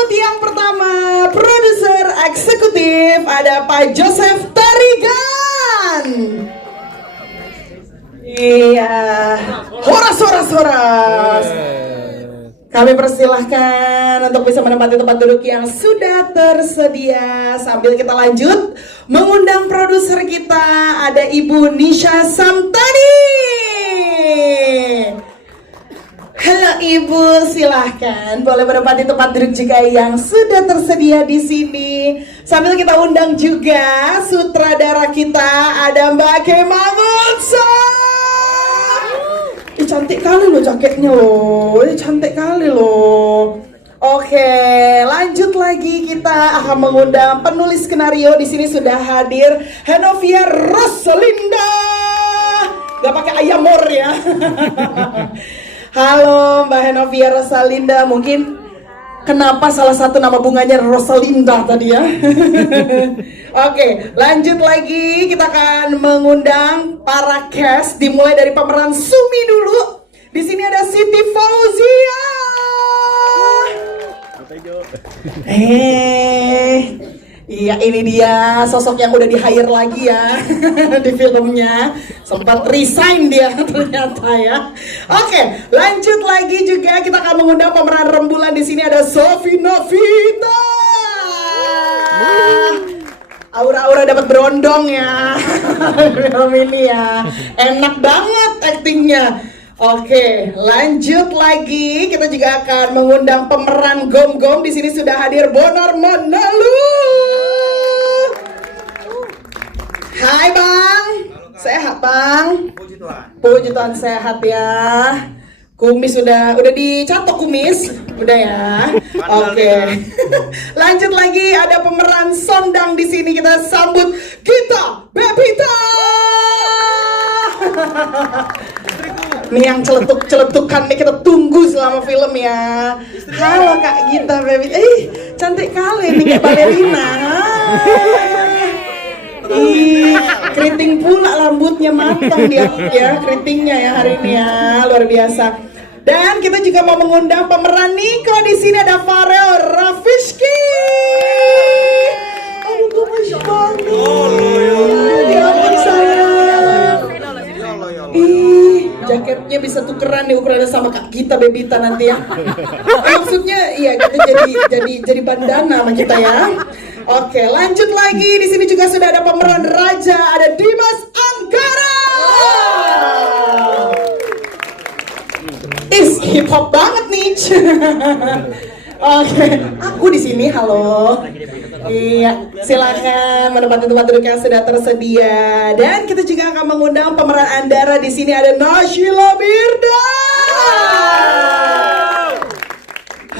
sambut yang pertama, produser eksekutif ada Pak Joseph Tarigan. Iya, horas. Kami persilahkan untuk bisa menempati tempat duduk yang sudah tersedia. Sambil kita lanjut, mengundang produser kita ada Ibu Nisha Samtani. Halo Ibu, silahkan boleh menempati tempat duduk juga yang sudah tersedia di sini. Sambil kita undang juga sutradara kita ada Mbak Kema Munsa. Cantik kali loh jaketnya loh, cantik kali loh. Oke, lanjut lagi kita akan mengundang penulis skenario. Di sini sudah hadir Henovia Rosalinda. Gak pakai ayamor ya. Halo Mbak Henovia Rosalinda, mungkin kenapa salah satu nama bunganya Rosalinda tadi ya? Oke, lanjut lagi kita akan mengundang para cast, dimulai dari pemeran Sumi dulu. Di sini ada Siti Fauzia. Iya, ini dia sosok yang udah di-hire lagi ya di filmnya. Sempat resign dia ternyata ya. Oke, lanjut lagi juga kita akan mengundang pemeran rembulan. Di sini ada Sofi Novita. Aura-aura dapat berondong ya film ini ya. Enak banget aktingnya. Oke, lanjut lagi kita juga akan mengundang pemeran Gom-Gom. Di sini sudah hadir Bonar Manalu. Hai Bang, sehat Bang? Puji Tuhan sehat ya. Kumis udah dicatok kumis, udah ya. Oke. Lanjut lagi ada pemeran Sondang di sini, kita sambut Gita Bebita. Nih yang celetuk-celetukan nih kita tunggu selama film ya. Halo Kak Gita Bebita. Cantik kali nih kayak balerina. Keriting pula rambutnya, matang dia ya, keritingnya ya hari ini ya, luar biasa. Dan kita juga mau mengundang pemeran Niko. Di sini ada Farel Rafishki. Aduh, gemes banget. Ya ampun sayang. Jaketnya bisa tukeran nih ukurannya sama Kak Gita Bebita nanti ya. Maksudnya iya kita jadi bandana sama kita ya. Oke, lanjut lagi. Di sini juga sudah ada pemeran Raja, ada Dimas Anggara. Hip hop banget nih. Oke, aku di sini. Halo. Iya, silakan menempati tempat duduk yang sudah tersedia. Dan kita juga akan mengundang pemeran Andara. Di sini ada Nashila Birda.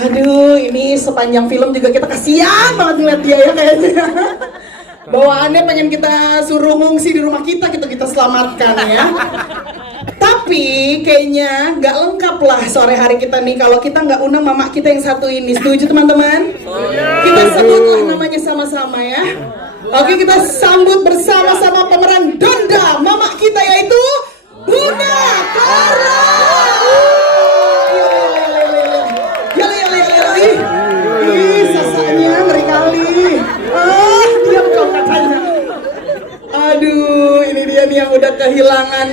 Aduh, ini sepanjang film juga kita kasihan banget ngeliat dia ya kayaknya. Bawaannya pengen kita suruh ngungsi di rumah kita selamatkan ya. Tapi kayaknya nggak lengkap lah sore hari kita nih kalau kita nggak undang mama kita yang satu ini. Setuju teman-teman? Kita sebutlah namanya sama-sama ya. Oke, kita sambut bersama-sama pemeran Donda mama kita yaitu Bunda Clara. Sasanya ngeri kali. Diam kau katanya. Aduh, ini dia nih yang udah kehilangan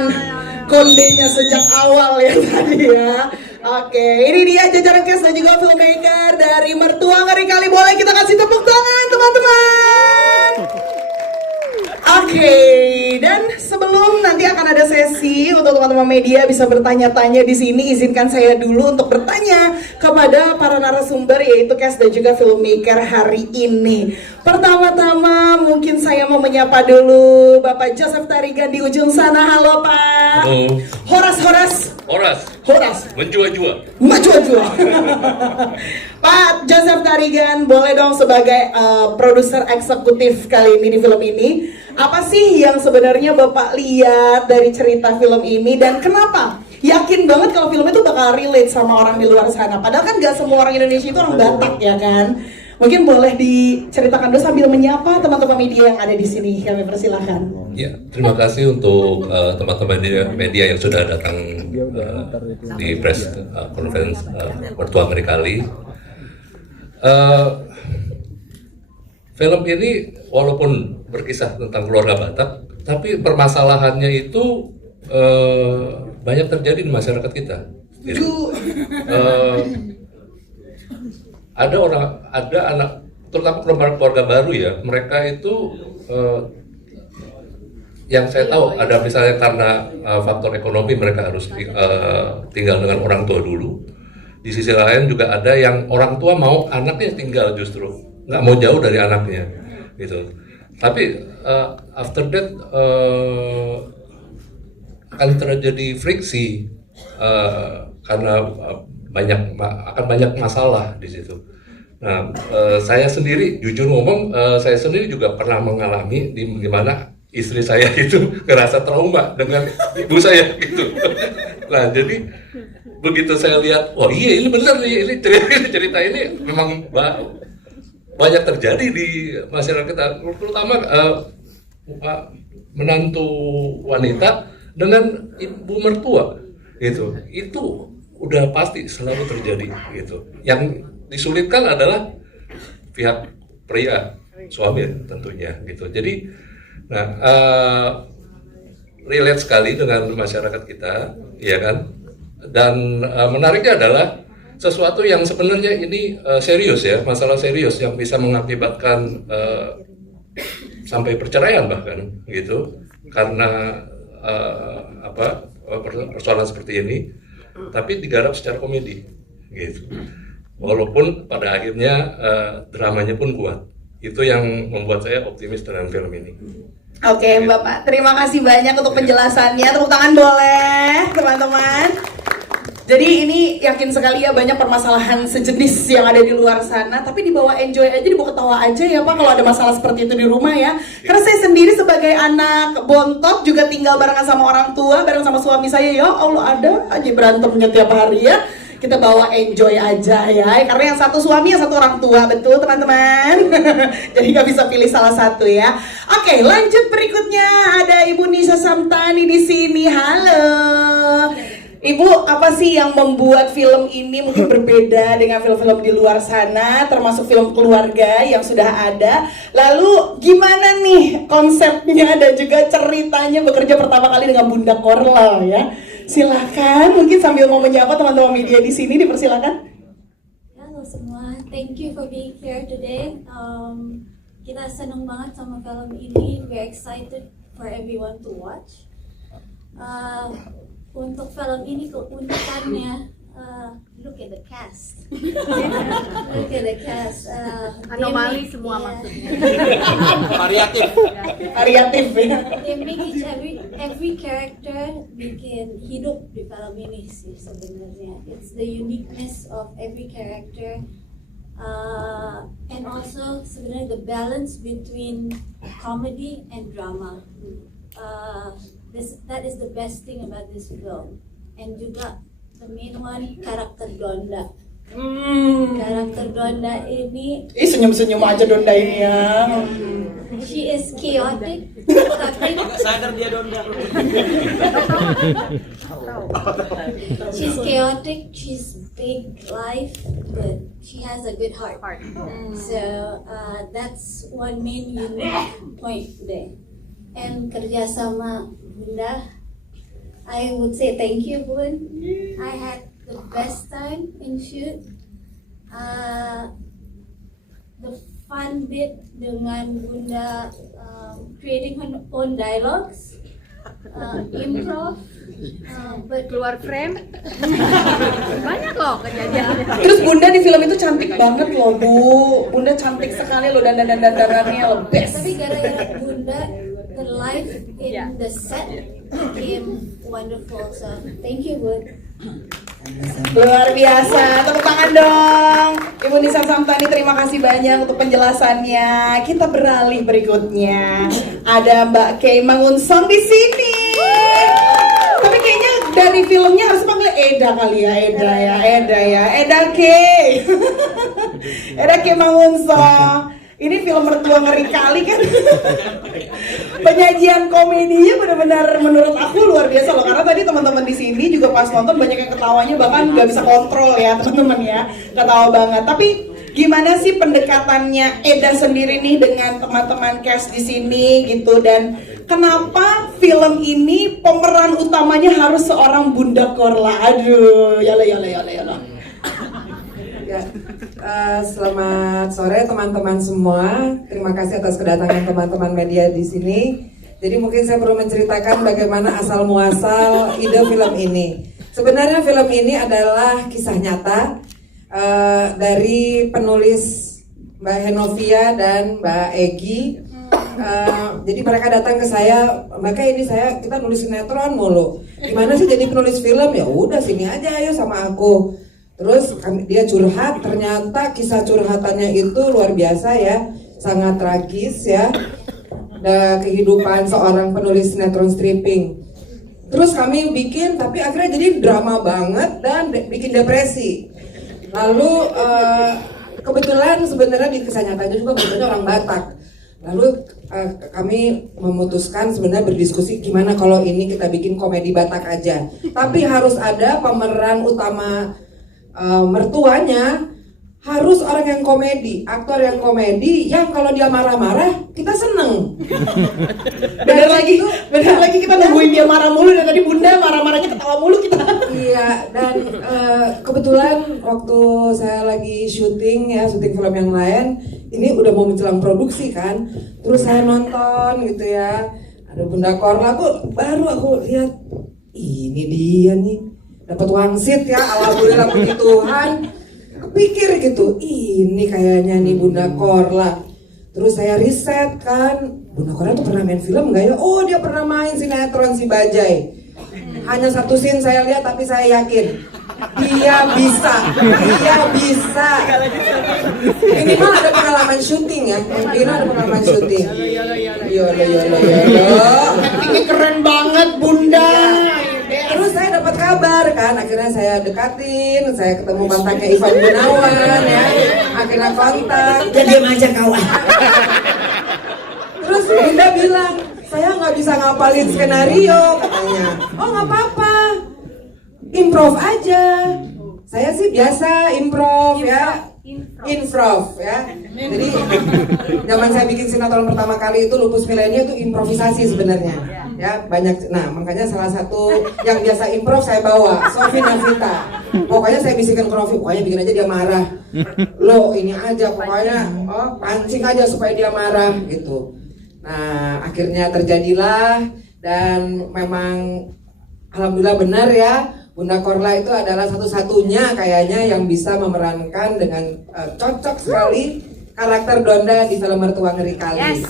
kondenya sejak awal ya tadi ya. Oke, ini dia jajaran cast dan juga filmmaker dari Mertua Ngeri Kali. Boleh kita kasih tepuk tangan teman-teman. Oke, dan sebelum nanti akan ada sesi untuk teman-teman media bisa bertanya-tanya di sini, izinkan saya dulu untuk bertanya kepada para narasumber yaitu cast dan juga filmmaker hari ini. Pertama-tama mungkin saya mau menyapa dulu Bapak Joseph Tarigan di ujung sana. Halo Pak. Halo. Horas. Menjua-jua. Pak Joseph Tarigan, boleh dong sebagai produser eksekutif kali ini di film ini, apa sih yang sebenarnya Bapak lihat dari cerita film ini dan kenapa yakin banget kalau film itu bakal relate sama orang di luar sana? Padahal kan gak semua orang Indonesia itu orang Batak ya kan? Mungkin boleh diceritakan dulu sambil menyapa teman-teman media yang ada di sini. Kami persilahkan. Ya, terima kasih untuk teman-teman media yang sudah datang di press conference Mertua Ngeri Kali. Eh, film ini walaupun berkisah tentang keluarga Batak, tapi permasalahannya itu banyak terjadi di masyarakat kita. Gitu. Ada anak, terutama keluarga baru ya, mereka itu yang saya tahu ada misalnya karena faktor ekonomi mereka harus tinggal dengan orang tua dulu. Di sisi lain juga ada yang orang tua mau anaknya tinggal justru nggak mau jauh dari anaknya gitu. Tapi after that akan terjadi friksi karena akan banyak masalah di situ. Nah, saya sendiri jujur ngomong, saya sendiri juga pernah mengalami di mana istri saya itu ngerasa trauma dengan ibu saya gitu. Nah, jadi begitu saya lihat, oh iya ini benar nih, ini cerita ini memang banyak terjadi di masyarakat kita, terutama menantu wanita dengan ibu mertua gitu. Itu udah pasti selalu terjadi gitu. Yang disulitkan adalah pihak pria, suami tentunya gitu. Jadi relate sekali dengan masyarakat kita, ya kan? Dan menariknya adalah sesuatu yang sebenarnya ini serius ya, masalah serius yang bisa mengakibatkan sampai perceraian bahkan gitu, karena persoalan seperti ini, tapi digarap secara komedi gitu. Walaupun pada akhirnya dramanya pun kuat. Itu yang membuat saya optimis dengan film ini. Oke, Bapak, terima kasih banyak untuk penjelasannya. Tepuk tangan boleh, teman-teman. Jadi ini yakin sekali ya banyak permasalahan sejenis yang ada di luar sana, tapi dibawa enjoy aja, dibawa ketawa aja ya Pak kalau ada masalah seperti itu di rumah ya. Karena saya sendiri sebagai anak bontot juga tinggal barengan sama orang tua, bareng sama suami saya, ya Allah ada aja berantemnya tiap hari ya. Kita bawa enjoy aja ya, karena yang satu suami, yang satu orang tua, betul teman-teman. Jadi gak bisa pilih salah satu ya. Oke, lanjut berikutnya ada Ibu Nisa Samtani di sini. Halo. Ibu, apa sih yang membuat film ini mungkin berbeda dengan film-film di luar sana, termasuk film keluarga yang sudah ada? Lalu gimana nih konsepnya dan juga ceritanya bekerja pertama kali dengan Bunda Korla ya? Silahkan, mungkin sambil mau menyapa teman-teman media di sini, dipersilakan. Halo semua, thank you for being here today. Kita senang banget sama film ini, we're excited for everyone to watch. Untuk film ini keunikannya, look at the cast. Look at the cast. Anomali semua maksudnya. Variatif ya. They make every character bikin hidup di film ini sih sebenarnya. It's the uniqueness of every character. And also sebenarnya the balance between comedy and drama. That is the best thing about this film. And juga the main one, karakter Donda. Karakter Donda ini, Senyum-senyum aja Donda ini ya. she is chaotic, tapi sadar dia Donda. she's chaotic, she's big life, but she has a good heart. So that's one main unique point there. And kerja sama Bunda, I would say thank you Bun. I had the best time in shoot. The fun bit dengan Bunda creating her own dialogues, improv, but Keluar frame. Banyak loh kejadiannya. Terus Bunda di film itu cantik banget loh Bu. Bunda cantik sekali loh, dandanannya best. tapi gara-gara Bunda, the life in the set became wonderful. So thank you Bun. Luar biasa, tepuk tangan dong. Ibu Nisa Samtani, terima kasih banyak untuk penjelasannya. Kita beralih berikutnya. Ada Mbak Kay Mangunsong di sini. Tapi kayaknya dari filmnya harus panggil Eda kali ya, Eda Kay. Eda Kay Mangunsong. Ini film mertua ngeri kali kan. Penyajian komedinya benar-benar menurut aku luar biasa loh, karena tadi teman-teman di sini juga pas nonton banyak yang ketawanya bahkan nggak bisa kontrol ya teman-teman ya, ketawa banget. Tapi Gimana sih pendekatannya Eda sendiri nih dengan teman-teman cast di sini gitu, dan kenapa film ini pemeran utamanya harus seorang Bunda Korla? Aduh, yala. Ya, selamat sore teman-teman semua. Terima kasih atas kedatangan teman-teman media di sini. Jadi mungkin saya perlu menceritakan bagaimana asal muasal ide film ini. Sebenarnya film ini adalah kisah nyata dari penulis Mbak Henovia dan Mbak Egi. Jadi mereka datang ke saya, kita nulis sinetron mulu. Gimana sih jadi penulis film? Ya udah sini aja ayo sama aku. Terus dia curhat, ternyata kisah curhatannya itu luar biasa ya, sangat tragis ya, kehidupan seorang penulis sinetron stripping. Terus kami bikin, tapi akhirnya jadi drama banget dan bikin depresi. Lalu kebetulan sebenarnya di kisah nyatanya juga bentuknya orang Batak. Lalu kami memutuskan sebenarnya berdiskusi gimana kalau ini kita bikin komedi Batak aja. Tapi harus ada pemeran utama, mertuanya harus orang yang komedi, aktor yang komedi, yang kalau dia marah-marah kita seneng. Bener lagi kita nungguin dia marah mulu, dan tadi Bunda marah-marahnya ketawa mulu kita. Iya, dan kebetulan waktu saya lagi syuting film yang lain, ini udah mau menjelang produksi kan, terus saya nonton gitu ya, ada Bunda Korla, baru aku lihat ini dia nih. Dapat wangsit ya, alhamdulillah puji Tuhan. Kepikir gitu, ini kayaknya nih Bunda Korla. Terus saya riset kan, Bunda Korla tuh pernah main film nggak ya? Oh, dia pernah main sinetron si Bajai. Hanya satu scene saya lihat, tapi saya yakin dia bisa. Minimal ada pengalaman syuting ya, mungkin ada pengalaman syuting. Yo. Ini keren banget Bunda. Terus saya dapat kabar kan, akhirnya saya dekatin, saya ketemu mantannya Ivan Gunawan ya, akhirnya kontak. Jadi aja kawan. Terus Bunda bilang, saya nggak bisa ngapalin skenario katanya. Oh nggak apa-apa, improv aja. Saya sih biasa improv ya. Improv ya. Jadi zaman saya bikin sinetron pertama kali itu Lupus Milenia itu improvisasi sebenarnya. Ya banyak. Nah makanya salah satu yang biasa improv saya bawa Sofi Navita. Pokoknya saya bisikin ke Novi, pokoknya bikin aja dia marah. Lo ini aja pokoknya pancing aja supaya dia marah gitu. Nah akhirnya terjadilah, dan memang alhamdulillah benar ya, Bunda Korla itu adalah satu-satunya kayaknya yang bisa memerankan dengan cocok sekali karakter Donda di film Mertua Ngeri Kali. Yes.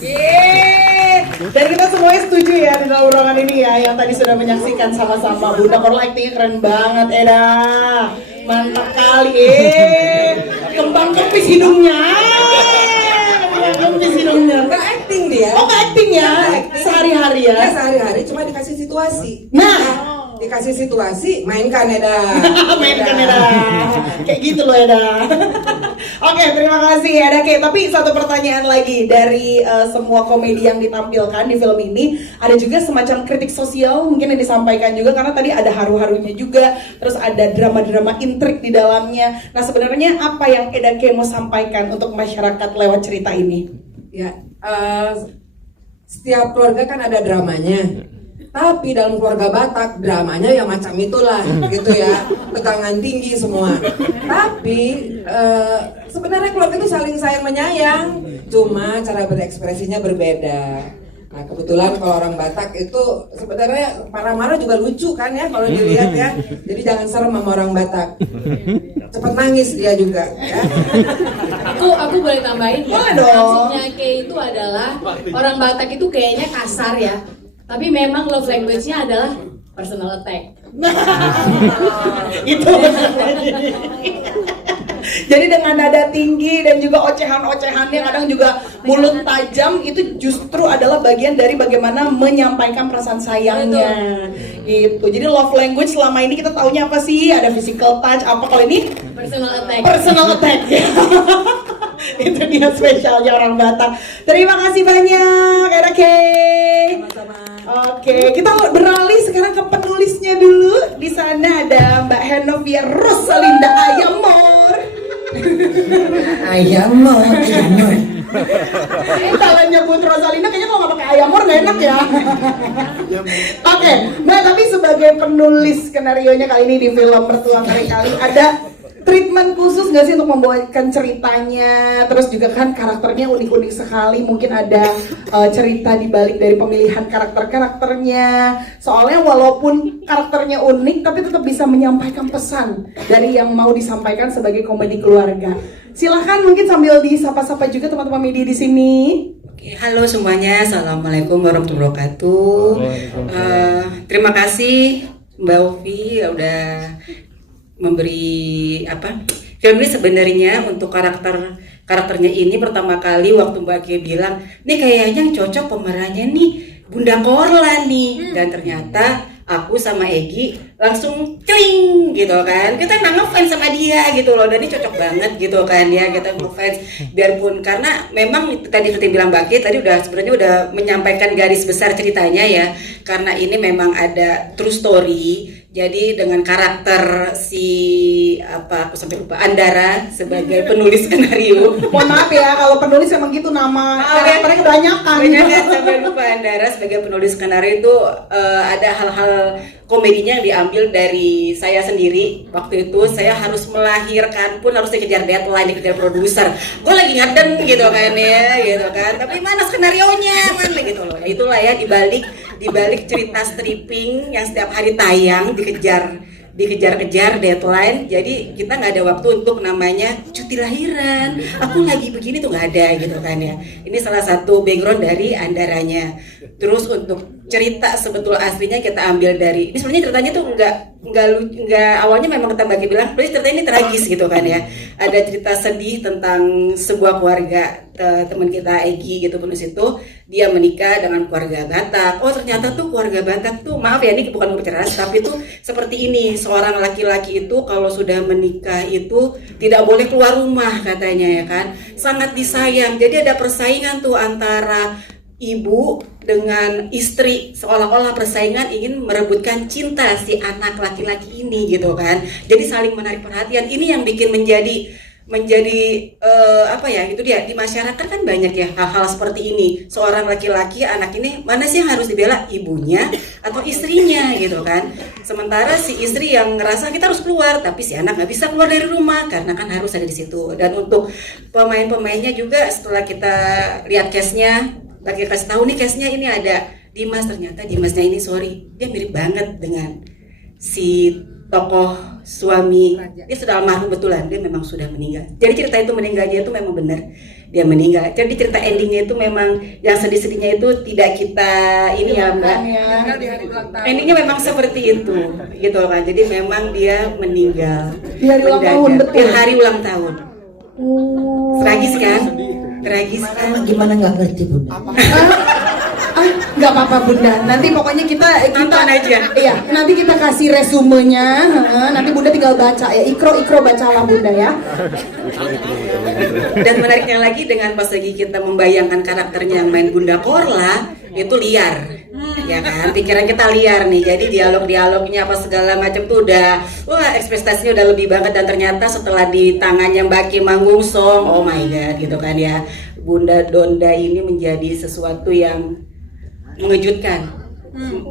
Dan kita semuanya setuju ya di dalam ruangan ini ya, yang tadi sudah menyaksikan sama-sama. Bunda Korla actingnya keren banget, Eda. Mantap kali. Kembang kempis hidungnya. Nggak acting dia. Oh nggak acting ya? Sehari-hari ya? Ya sehari-hari, cuma dikasih situasi. Dikasih situasi, mainkan Eda. Mainkan Eda. Kayak gitu loh Eda. Oke, terima kasih Eda. Oke, tapi satu pertanyaan lagi dari semua komedi yang ditampilkan di film ini, ada juga semacam kritik sosial mungkin yang disampaikan juga, karena tadi ada haru-harunya juga, terus ada drama-drama intrik di dalamnya. Nah, sebenarnya apa yang Eda K mau sampaikan untuk masyarakat lewat cerita ini? Ya, setiap keluarga kan ada dramanya. Tapi dalam keluarga Batak, dramanya ya macam itulah gitu ya, tegangan tinggi semua. Tapi sebenarnya keluarga itu saling sayang menyayang, cuma cara berekspresinya berbeda. Nah kebetulan kalau orang Batak itu sebenarnya marah-marah juga lucu kan ya kalau dilihat ya. Jadi jangan serem sama orang Batak. Cepet nangis dia juga ya. Aku boleh tambahin ya. Maksudnya kayak itu adalah orang Batak itu kayaknya kasar ya. Tapi memang love language-nya adalah personal attack. Itu jadi dengan nada tinggi dan juga ocehan-ocehannya, kadang juga mulut tajam, itu justru adalah bagian dari bagaimana menyampaikan perasaan sayangnya. Gitu. Jadi love language selama ini kita taunya apa sih? Ada physical touch, apa kalau ini? Personal attack. Personal attack. Itu dia spesialnya orang Batak. Terima kasih banyak, Eda K. Oke, kita beralih sekarang ke penulisnya dulu. Di sana ada Mbak Henovia Rosalinda Ayamor. Ayamor. Kalau nyebut Rosalina kayaknya kalau nggak pakai Ayamor nggak enak ya. Oke, Mbak, tapi sebagai penulis skenario-nya kali ini di film Mertua Kali-Kali, ada treatment khusus nggak sih untuk membawakan ceritanya? Terus juga kan karakternya unik-unik sekali, mungkin ada cerita di balik dari pemilihan karakter-karakternya. Soalnya walaupun karakternya unik, tapi tetap bisa menyampaikan pesan dari yang mau disampaikan sebagai komedi keluarga. Silahkan mungkin sambil disapa-sapa juga teman-teman media di sini. Oke, halo semuanya, assalamualaikum warahmatullahi wabarakatuh. Terima kasih Mbak Ovi udah memberi film ini. Sebenarnya untuk karakternya ini pertama kali waktu Mbak Kia bilang, nih kayaknya yang cocok pemerannya nih Bunda Korla nih, dan ternyata aku sama Egi langsung cling gitu kan, kita ngefans sama dia gitu loh, dan ini cocok banget gitu kan ya, kita ngefans. Biarpun karena memang tadi seperti bilang Mbak Kia tadi sebenarnya udah menyampaikan garis besar ceritanya ya, karena ini memang ada true story. Jadi dengan karakter aku sampai lupa, Andara sebagai penulis skenario. Mohon maaf ya kalau penulis emang gitu nama karakternya kebanyakan. Sampai lupa, Andara sebagai penulis skenario itu ada hal-hal komedinya yang diambil dari saya sendiri. Waktu itu saya harus melahirkan pun harus dikejar deadline, dikejar produser. Gue lagi ngadem gitu kan ya, gitu kan. Tapi mana skenarionya, mana gitu loh. Ya itulah ya dibalik cerita stripping yang setiap hari tayang dikejar-kejar deadline, jadi kita nggak ada waktu untuk namanya cuti lahiran, aku lagi begini tuh nggak ada gitu kan ya. Ini salah satu background dari Andaranya. Terus untuk cerita sebetul aslinya kita ambil dari, ini sebenarnya ceritanya tuh nggak awalnya memang kita bagi bilang cerita ini tragis gitu kan ya. Ada cerita sedih tentang sebuah keluarga, teman kita Egi gitu penulis itu, dia menikah dengan keluarga Batak. Oh ternyata tuh keluarga Batak tuh, maaf ya ini bukan berceras, tapi tuh seperti ini, seorang laki-laki itu kalau sudah menikah itu tidak boleh keluar rumah katanya ya kan, sangat disayang. Jadi ada persaingan tuh antara ibu dengan istri, seolah-olah persaingan ingin merebutkan cinta si anak laki-laki ini gitu kan. Jadi saling menarik perhatian. Ini yang bikin menjadi itu dia di masyarakat kan banyak ya hal-hal seperti ini. Seorang laki-laki, anak ini mana sih yang harus dibela, ibunya atau istrinya gitu kan. Sementara si istri yang ngerasa kita harus keluar, tapi si anak nggak bisa keluar dari rumah karena kan harus ada di situ. Dan untuk pemain-pemainnya juga setelah kita lihat case-nya, lagi kasih tahu nih case-nya ini ada Dimas, ternyata Dimasnya ini dia mirip banget dengan si tokoh suami. Dia sudah almarhum betulan, dia memang sudah meninggal. Jadi cerita itu meninggalnya itu memang benar, dia meninggal. Jadi cerita endingnya itu memang yang sedih-sedihnya itu tidak kita ini ya Mbak. Endingnya memang seperti itu gitu kan. Jadi memang dia meninggal Di hari ulang tahun, betul. Di hari ulang tahun. Tragis kan? Tragis kan? Gimana nggak ngerti Bunda? Nggak apa-apa Bunda, nanti pokoknya kita aja. Iya, nanti kita kasih resumenya. Nanti Bunda tinggal baca ya, ikro bacalah Bunda ya. Dan menariknya lagi dengan pas lagi kita membayangkan karakternya yang main Bunda Korla itu liar, ya kan? Pikiran kita liar nih, jadi dialognya apa segala macam tuh udah, wah ekspektasinya udah lebih banget. Dan ternyata setelah di tangannya Mbak Kim manggung song, oh my god gitu kan ya, Bunda Donda ini menjadi sesuatu yang mengejutkan.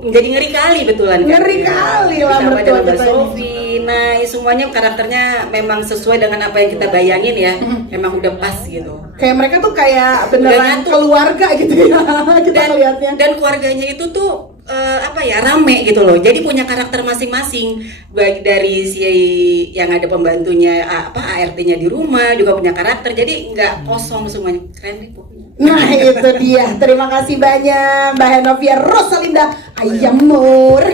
Jadi ngeri kali betulan kan? Ngeri kali lah Ditambah dengan Sofi, nah semuanya karakternya memang sesuai dengan apa yang kita bayangin ya, memang udah pas gitu. Kayak mereka tuh kayak beneran keluarga gitu ya, kita ngeliatnya. Dan keluarganya itu tuh rame gitu loh. Jadi punya karakter masing-masing. Baik dari si yang ada pembantunya ART-nya di rumah juga punya karakter. Jadi nggak kosong semuanya. Keren nih pokoknya. Nah itu dia, terima kasih banyak Mbak Henovia Rosalinda Ayamur.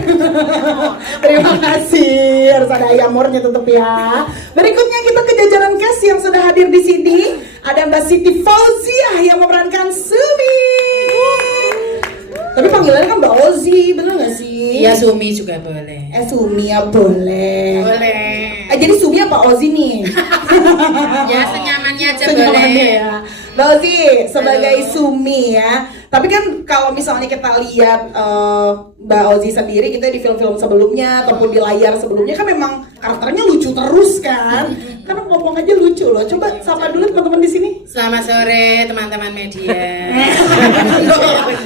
Terima kasih, harus ada Ayamurnya tetap ya. Berikutnya kita ke jajaran cast yang sudah hadir di sini. Ada Mbak Siti Fauziah yang memerankan Sumi. Tapi panggilannya kan Mbak Ozi, bener gak sih? Iya, Sumi juga boleh. Sumi ya boleh. Boleh. Jadi Sumi apa Ozi nih? Ya senyamannya aja Senyamannya boleh. ya. Mbak Ozi sebagai Sumi ya. Tapi kan kalau misalnya kita lihat Mbak Ozi sendiri kita di film-film sebelumnya ataupun di layar sebelumnya kan memang karakternya lucu terus kan. Karena ngomong aja lucu loh. Coba sapa dulu teman-teman di sini. Selamat sore teman-teman media.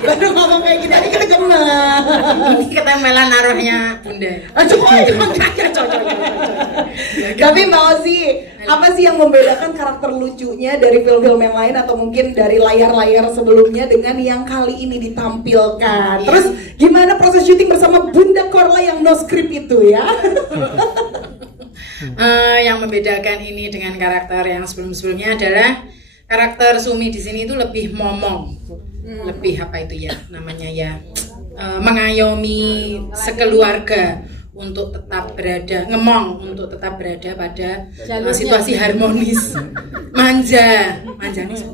Baru ngomong kayak gini aja kita gemes. Ini ketempelan naruhnya bunda. Tapi Mbak Ozi, apa sih yang membedakan karakter lucunya dari film-film yang lain atau mungkin dari layar-layar sebelumnya dengan yang kali ini ditampilkan? Terus gimana proses syuting bersama Bunda Korla yang no script itu ya? Yang membedakan ini dengan karakter yang sebelum-sebelumnya adalah karakter Sumi di sini itu lebih momong, lebih apa itu ya namanya ya, mengayomi sekeluarga untuk tetap berada, ngemong untuk tetap berada pada situasi harmonis, manja nih.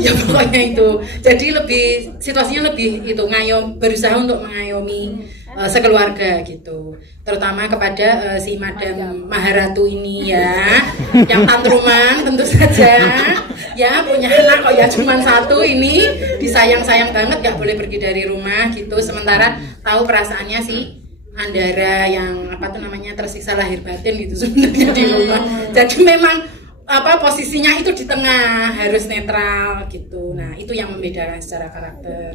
Ya pokoknya itu. Jadi lebih situasinya lebih itu berusaha untuk mengayomi sekeluarga gitu. Terutama kepada si Madam Maharatu ini ya, yang tantruman tentu saja. Ya punya anak kok ya cuma satu ini, disayang-sayang banget gak boleh pergi dari rumah gitu. Sementara tahu perasaannya si Andara yang apa tuh namanya tersiksa lahir batin gitu sebenarnya di rumah. Jadi memang posisinya itu di tengah, harus netral gitu. Nah itu yang membedakan secara karakter.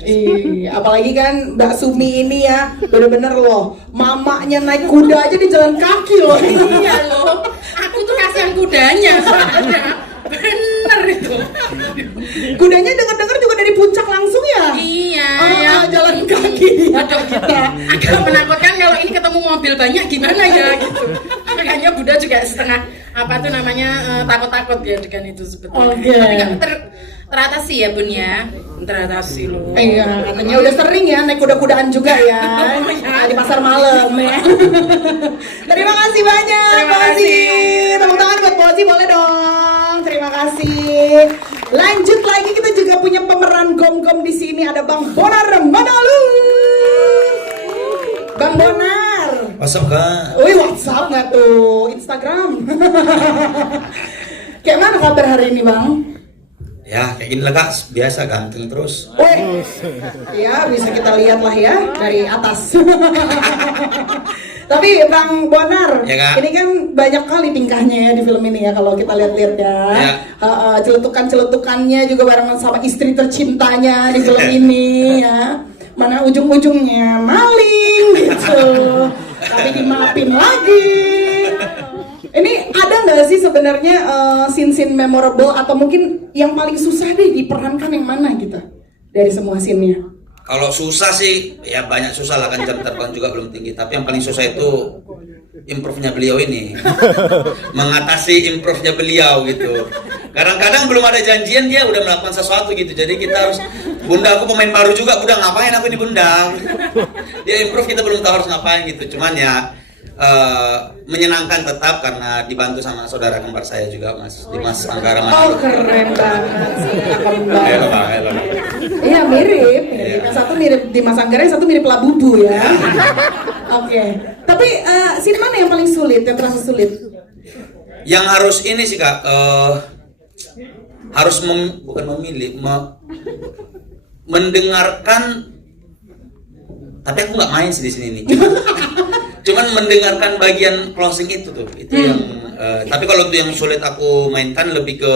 Apalagi kan Mbak Sumi ini ya bener-bener loh, mamanya naik kuda aja di jalan kaki loh. Iya loh, aku tuh kasihan kudanya soalnya. Bener itu. Kudanya dengar-dengar juga dari puncak langsung ya? Iya. Ya jalan kaki. Aduh kita agak menakutkan kalau ini ketemu mobil banyak gimana ya gitu. Makanya Bunda juga setengah takut-takut ya dengan itu sebetulnya. Tapi nggak teratasi ya Bun ya, teratasi loh. Iya, katanya udah sering ya naik kuda-kudaan juga ya. Di pasar malam ya. Terima kasih banyak. Terima kasih. Tepuk tangan buat Bozi boleh dong. Terima kasih. Lanjut lagi kita juga punya pemeran gom-gom di sini ada Bang Bonar Manalus. Bang Bonar. WhatsApp Kak. Wih, WhatsApp nggak tuh? Instagram. Kayak mana kabar hari ini Bang? Ya kayak gini lah Kak, biasa ganteng terus. Wih, ya bisa kita lihat lah ya dari atas. Tapi Bang Bonar, ya, ini kan banyak kali tingkahnya ya di film ini ya kalau kita lihat-lihat ya. Celetukan-celetukannya juga barengan sama istri tercintanya di film ini ya. Mana ujung-ujungnya maling gitu, tapi dimaafin lagi. Ini ada nggak sih sebenarnya scene-scene memorable atau mungkin yang paling susah deh diperankan yang mana gitu dari semua scene-nya? Kalau susah sih, ya banyak susah lah kan, jam terbang juga belum tinggi. Tapi yang paling susah itu improve-nya beliau ini, mengatasi improve-nya beliau gitu. Kadang-kadang belum ada janjian dia udah melakukan sesuatu gitu. Jadi kita harus, Bunda aku pemain baru juga, Bunda ngapain aku di Bunda? Dia improve kita belum tahu harus ngapain gitu. Cuman ya menyenangkan tetap karena dibantu sama saudara kembar saya juga Mas Dimas Anggara Manado. Oh keren banget sih kembar. Halo. Iya mirip. Yang satu mirip Dimas Anggara, yang satu mirip Labubu ya. Oke. Tapi scene mana yang paling sulit, yang terasa sulit? Yang harus ini sih Kak, harus bukan memilih, mendengarkan. Tapi aku nggak main sih di sini nih. Cuman mendengarkan bagian closing itu tuh, itu yang. Tapi kalau itu yang sulit aku mainkan lebih ke.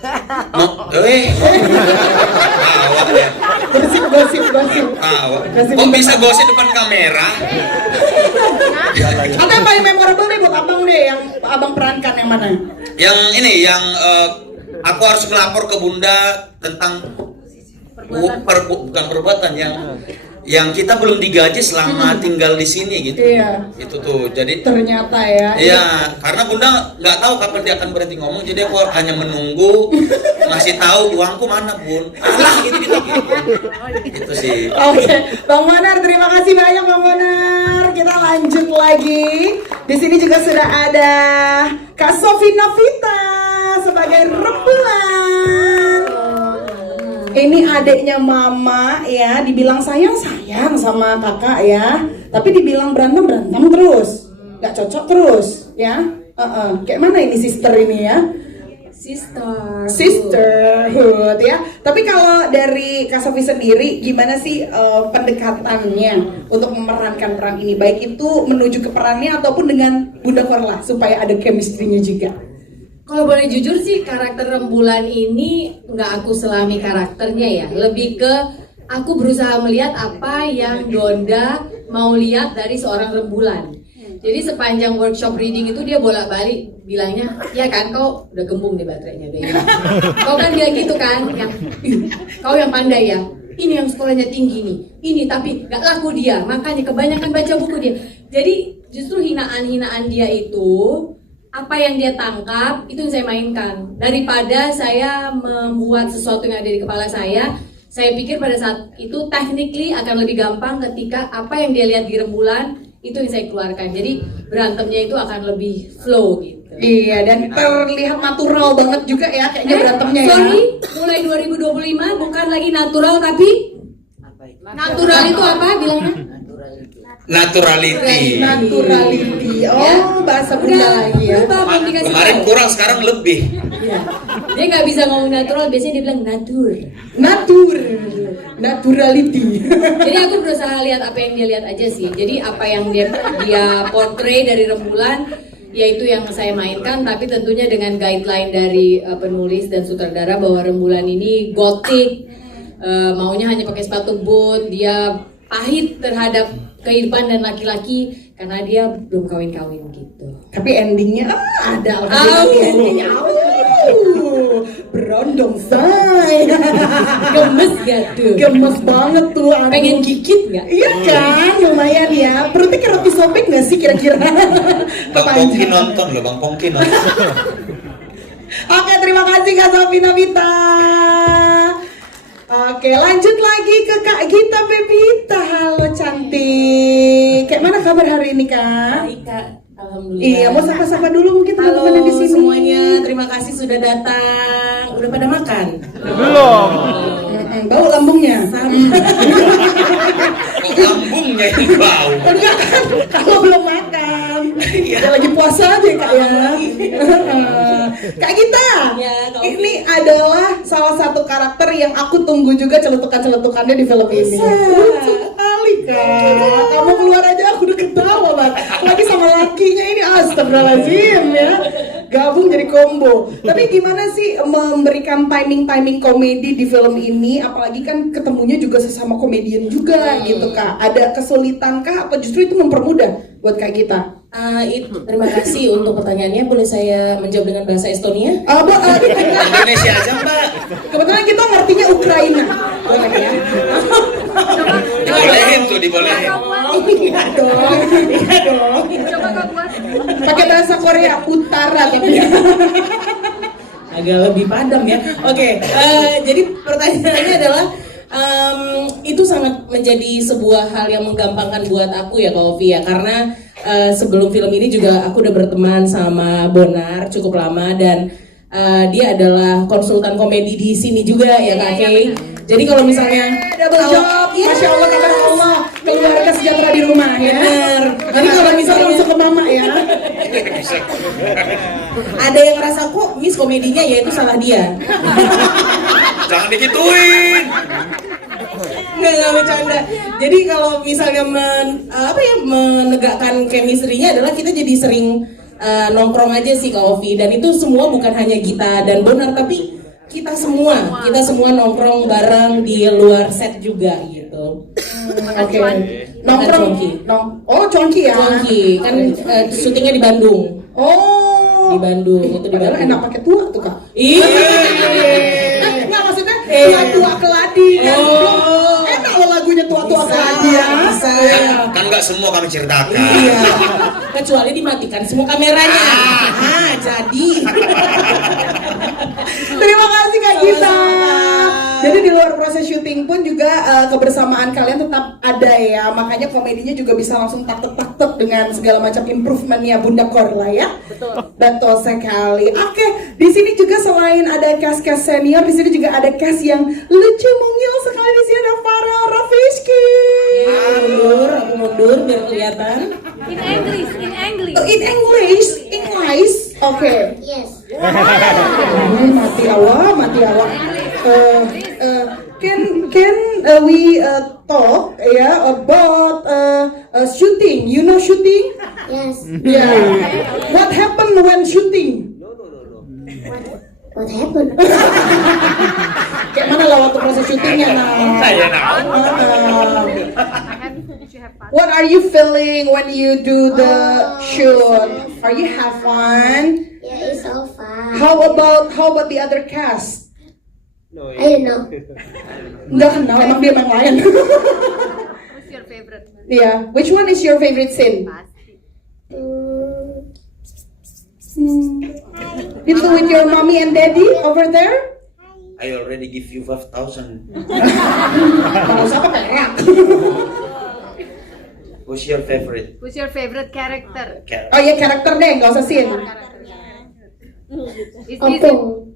Awak ya. Gosip. Awak. Kok bisa gosip depan kamera? Atau yang paling memorable nih buat abang deh, yang abang perankan yang mana? Yang ini, yang aku harus melapor ke Bunda tentang bukan perbuatan yang kita belum digaji selama tinggal di sini gitu. Iya. Itu tuh. Jadi ternyata ya. Iya, karena Bunda nggak tahu kapan dia akan berhenti ngomong, jadi aku hanya menunggu ngasih tahu uangku mana Bun. Alah gitu. Itu sih. Oke, Bang Bonar, terima kasih banyak Bang Bonar. Kita lanjut lagi. Di sini juga sudah ada Kak Sofi Novita sebagai Rembulan. Ini adiknya mama ya, dibilang sayang sama kakak ya, tapi dibilang berantem terus, nggak cocok terus ya. Kayak mana ini sister ini ya? Sisterhood ya. Tapi kalau dari Kak Sofi sendiri, gimana sih pendekatannya untuk memerankan peran ini? Baik itu menuju ke perannya ataupun dengan Bunda Korla supaya ada chemistry-nya juga. Kalau boleh jujur sih, karakter Rembulan ini nggak aku selami karakternya ya. Lebih ke aku berusaha melihat apa yang Donda mau lihat dari seorang Rembulan. Jadi sepanjang workshop reading itu dia bolak-balik bilangnya, ya kan kau udah gembung nih baterainya deh. Kau kan bilang gitu kan, yang kau yang pandai ya. Ini yang sekolahnya tinggi nih, ini tapi gak laku dia, makanya kebanyakan baca buku dia. Jadi justru hinaan-hinaan dia itu, apa yang dia tangkap itu yang saya mainkan. Daripada saya membuat sesuatu yang ada di kepala saya pikir pada saat itu technically akan lebih gampang ketika apa yang dia lihat di Rembulan itu yang saya keluarkan. Jadi berantemnya itu akan lebih flow gitu. Iya, dan terlihat natural banget juga ya kayaknya berantemnya ya. Sorry, mulai 2025 bukan lagi natural tapi natural itu apa bilangnya? Naturality. Naturality. Oh, bahasa Bunda lagi ya. Lupa belum dikasih Kemarin tahu. kurang, sekarang lebih. Iya. Dia nggak bisa ngomong natural, biasanya dia bilang natur. Naturality. Jadi aku berusaha lihat apa yang dia lihat aja sih. Jadi apa yang dia portray dari Rembulan, yaitu yang saya mainkan, tapi tentunya dengan guideline dari penulis dan sutradara bahwa Rembulan ini gotik, maunya hanya pakai sepatu boot, dia pahit terhadap kehidupan dan laki-laki karena dia belum kawin-kawin gitu. Tapi endingnya ada endingnya. Berondong say. Gemes gak tuh? Gemes banget tuh. Pengen gigit gak? Iya kan, lumayan ya. Perutnya kayak roti sobek gak sih kira-kira? Bang Pongki nonton loh, Bang Pongki nonton. Oke, terima kasih Kak Sofi Nobita. Oke, lanjut lagi ke Kak Gita Bebita. Halo cantik. Kayak mana kabar hari ini Kak? Baik Kak, alhamdulillah. Iya, mau sapa-sapa dulu mungkin Halo teman-teman di sini. semuanya, terima kasih sudah datang. Udah pada makan? Belum. Bau lambungnya. Kok lambungnya yang bau? Enggak kan, kalau belum makan. Ya lagi puasa aja Kak ya. Kak Gita, Ya, Kak Ovi. ini adalah salah satu karakter yang aku tunggu juga celetukan-celetukannya di film ini. Lucu sekali Kak. Kamu keluar aja aku udah ketawa banget. Lagi sama lakinya ini, astagfirullahaladzim ya. Gabung jadi combo. Tapi gimana sih memberikan timing komedi di film ini? Apalagi kan ketemunya juga sesama komedian juga gitu Kak. Ada kesulitan kah atau justru itu mempermudah buat Kak Gita? Terima kasih untuk pertanyaannya. Boleh saya menjawab dengan bahasa Estonia? Indonesia aja Mbak. Kebetulan kita ngertinya Ukraina. Boleh ya? Dibolehin tuh, dibolehin. Iya dong. Coba kau buat. Pakai bahasa Korea Utara tapi. Agak lebih padam ya. Oke, jadi pertanyaannya adalah itu sangat menjadi sebuah hal yang menggampangkan buat aku ya Kak Ovi ya, karena sebelum film ini juga aku udah berteman sama Bonar cukup lama dan dia adalah konsultan komedi di sini juga ya Kak Kay. Jadi kalau misalnya Double job, Masya Allah, kabar Allah, keluarga sejahtera di rumah ya. Bener. Jadi kalau misalnya langsung ke mama ya. ada yang ngerasa kok Miss komedinya ya itu salah dia. Jangan digituin. Nggak bercanda. Jadi kalau misalnya menegakkan chemistry-nya adalah kita jadi sering nongkrong aja sih Kak Ovi, dan itu semua bukan hanya Gita dan Bonar tapi kita semua nongkrong bareng di luar set juga gitu. Oke. Nongkrong. Congki ya. Congki kan syutingnya di Bandung. Oh. Di Bandung itu di Padahal Bandung. enak pakai tua tuh Kak. Iya. Nggak maksudnya tua keladi kan. Enak loh lagunya tua keladi ya. Bisa. Kan nggak semua kami ceritakan. Iya. Kecuali dimatikan semua kameranya. Jadi. Terima kasih Kak Gita. Jadi di luar proses syuting pun juga kebersamaan kalian tetap ada ya. Makanya komedinya juga bisa langsung tak-tak dengan segala macam improvementnya Bunda Korla ya. Betul sekali. Oke, di sini juga selain ada cast senior, di sini juga ada cast yang lucu mungil sekali. Di sini ada Farel Raffiski. Mundur biar kelihatan. In English. Oh, in English. Oke. Yes. Mati awak, mati awak. Can we talk about shooting? You know shooting? Yes. Yeah. What happened when shooting? What happened? Kayak mana lah waktu proses syutingnya What are you feeling when you do the shoot? Are you have fun? Yeah, it's so fun. How about the other cast? I don't know. Nggak kenal, emang dia main lain. What's your favorite? Yeah, which one is your favorite scene? Itu with your mommy and daddy over there? I already give you 5,000. Mau siapa perak? Who's your favorite? Who's your favorite character? Oh ya karakter deh, nggak usah scene. Is this Opung.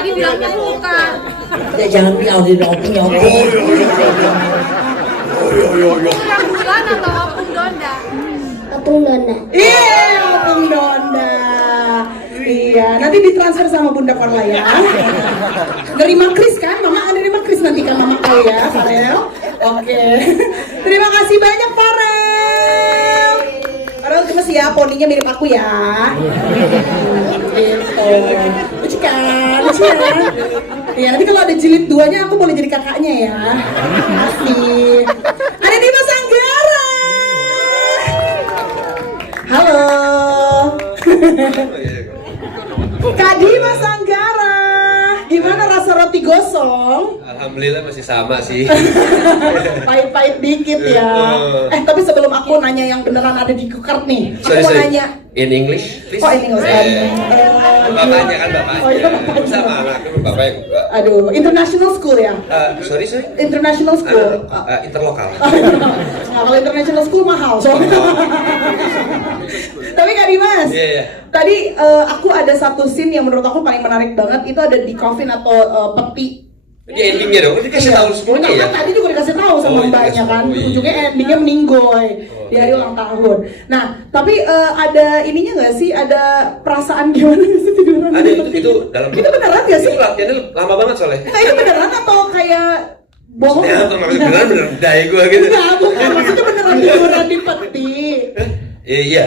tadi bilangnya bukan. Ya jangan bilang di opung ya opung. Yang bulan atau Opung Donda? Opung Donda. Iya, Opung Donda. Iya, nanti ditransfer sama Bunda Korla ya. Nerima Kris kan? Mama akan nerima Kris nanti kan mama kau ya, Farel. Oke. Terima kasih banyak Farel. Farel gemes ya, poninya mirip aku ya. Gitu. Lucu kan? Lucu ya? Iya, nanti kalau ada jilid 2-nya aku boleh jadi kakaknya ya. Terima kasih. Ada Dimas Anggara. Halo. Kak Dimas Anggara. Gimana rasa roti gosong? Alhamdulillah masih sama sih. Pahit-pahit dikit ya. Tapi sebelum aku nanya yang beneran ada di cooker nih, aku mau nanya. In English, please. Oh, in English. Bapaknya kan bapaknya. Oh, iya, bapaknya. Sama anaknya bapak yang buka. Aduh, international school ya? Sorry. International school. Interlokal. Nah, kalau international school mahal soalnya. Tapi Kak Dimas, Iya. tadi aku ada satu scene yang menurut aku paling menarik banget. Itu ada di coffin atau peti. Ini endingnya dong, ini kasih tahu semuanya ya. Kan tadi juga dikasih tahu sama mbaknya kan, ujungnya endingnya meninggoy di hari ulang tahun. Nah, tapi ada ininya nggak sih? Ada perasaan gimana sih tiduran? Ada itu dalam. Itu beneran nggak sih? Itu latihannya lama banget soalnya. Nah, itu beneran atau kayak bohong? Ya, beneran dai gue gitu. Enggak, bukan. Maksudnya beneran tiduran di peti. Iya.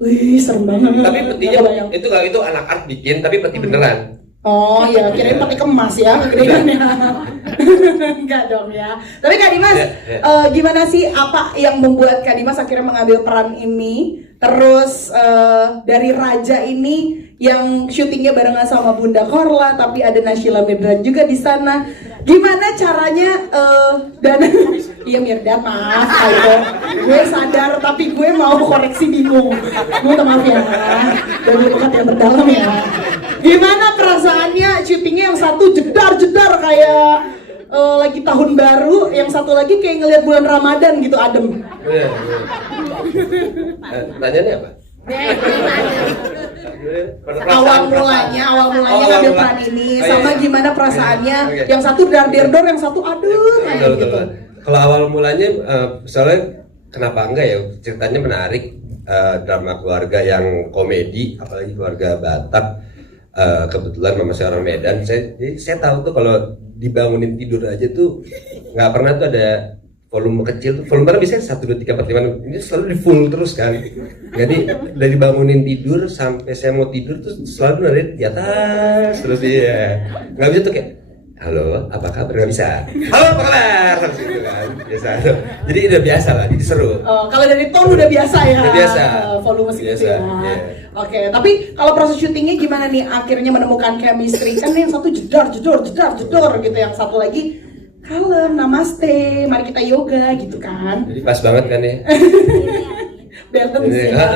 Wih, serem banget. Tapi petinya itu anak art bikin, tapi peti beneran. Oh ya, kirain peti kemas ya, kegedeannya. Enggak dong ya. Tapi Kak Dimas, gimana sih apa yang membuat Kak Dimas akhirnya mengambil peran ini? Terus dari Raja ini yang syutingnya barengan sama Bunda Korla, tapi ada Naysila Mirdad juga di sana. Gimana caranya dan iya Mirdad, maaf ayo. Gue sadar tapi gue mau koreksi bingung. Gue minta maaf ya. Dan bukan yang terdalam ya. Gimana perasaannya syutingnya yang satu jedar-jedar kayak lagi tahun baru, yang satu lagi kayak ngelihat bulan Ramadan gitu adem. Iya. Tanyanya apa? Awal mulanya ngambil peran ini, sama gimana perasaannya? Yang satu dar-der-dor, yang satu adem gitu. Kalau awal mulanya, soalnya kenapa enggak ya? Ceritanya menarik, drama keluarga yang komedi, apalagi keluarga Batak. Kebetulan mama saya orang Medan, jadi saya tahu tuh kalau dibangunin tidur aja tuh nggak pernah tuh ada volume kecil, volume kan biasanya 1, 2, 3, 4, 5, ini selalu di full terus kan. Jadi dari bangunin tidur sampai saya mau tidur tuh selalu ada di atas terus dia nggak bisa tuh kayak halo apa kabar, nggak bisa halo apa kabar harus gitu kan biasa. Jadi udah biasa lah, jadi seru. Kalau dari tone udah biasa ya. Udah biasa. Volume segitu ya. Yeah. Oke, tapi kalau proses syutingnya gimana nih akhirnya menemukan chemistry? Kan yang satu jedor gitu, yang satu lagi kalem, namaste, mari kita yoga gitu kan. Jadi pas banget kan ya. Balance ya.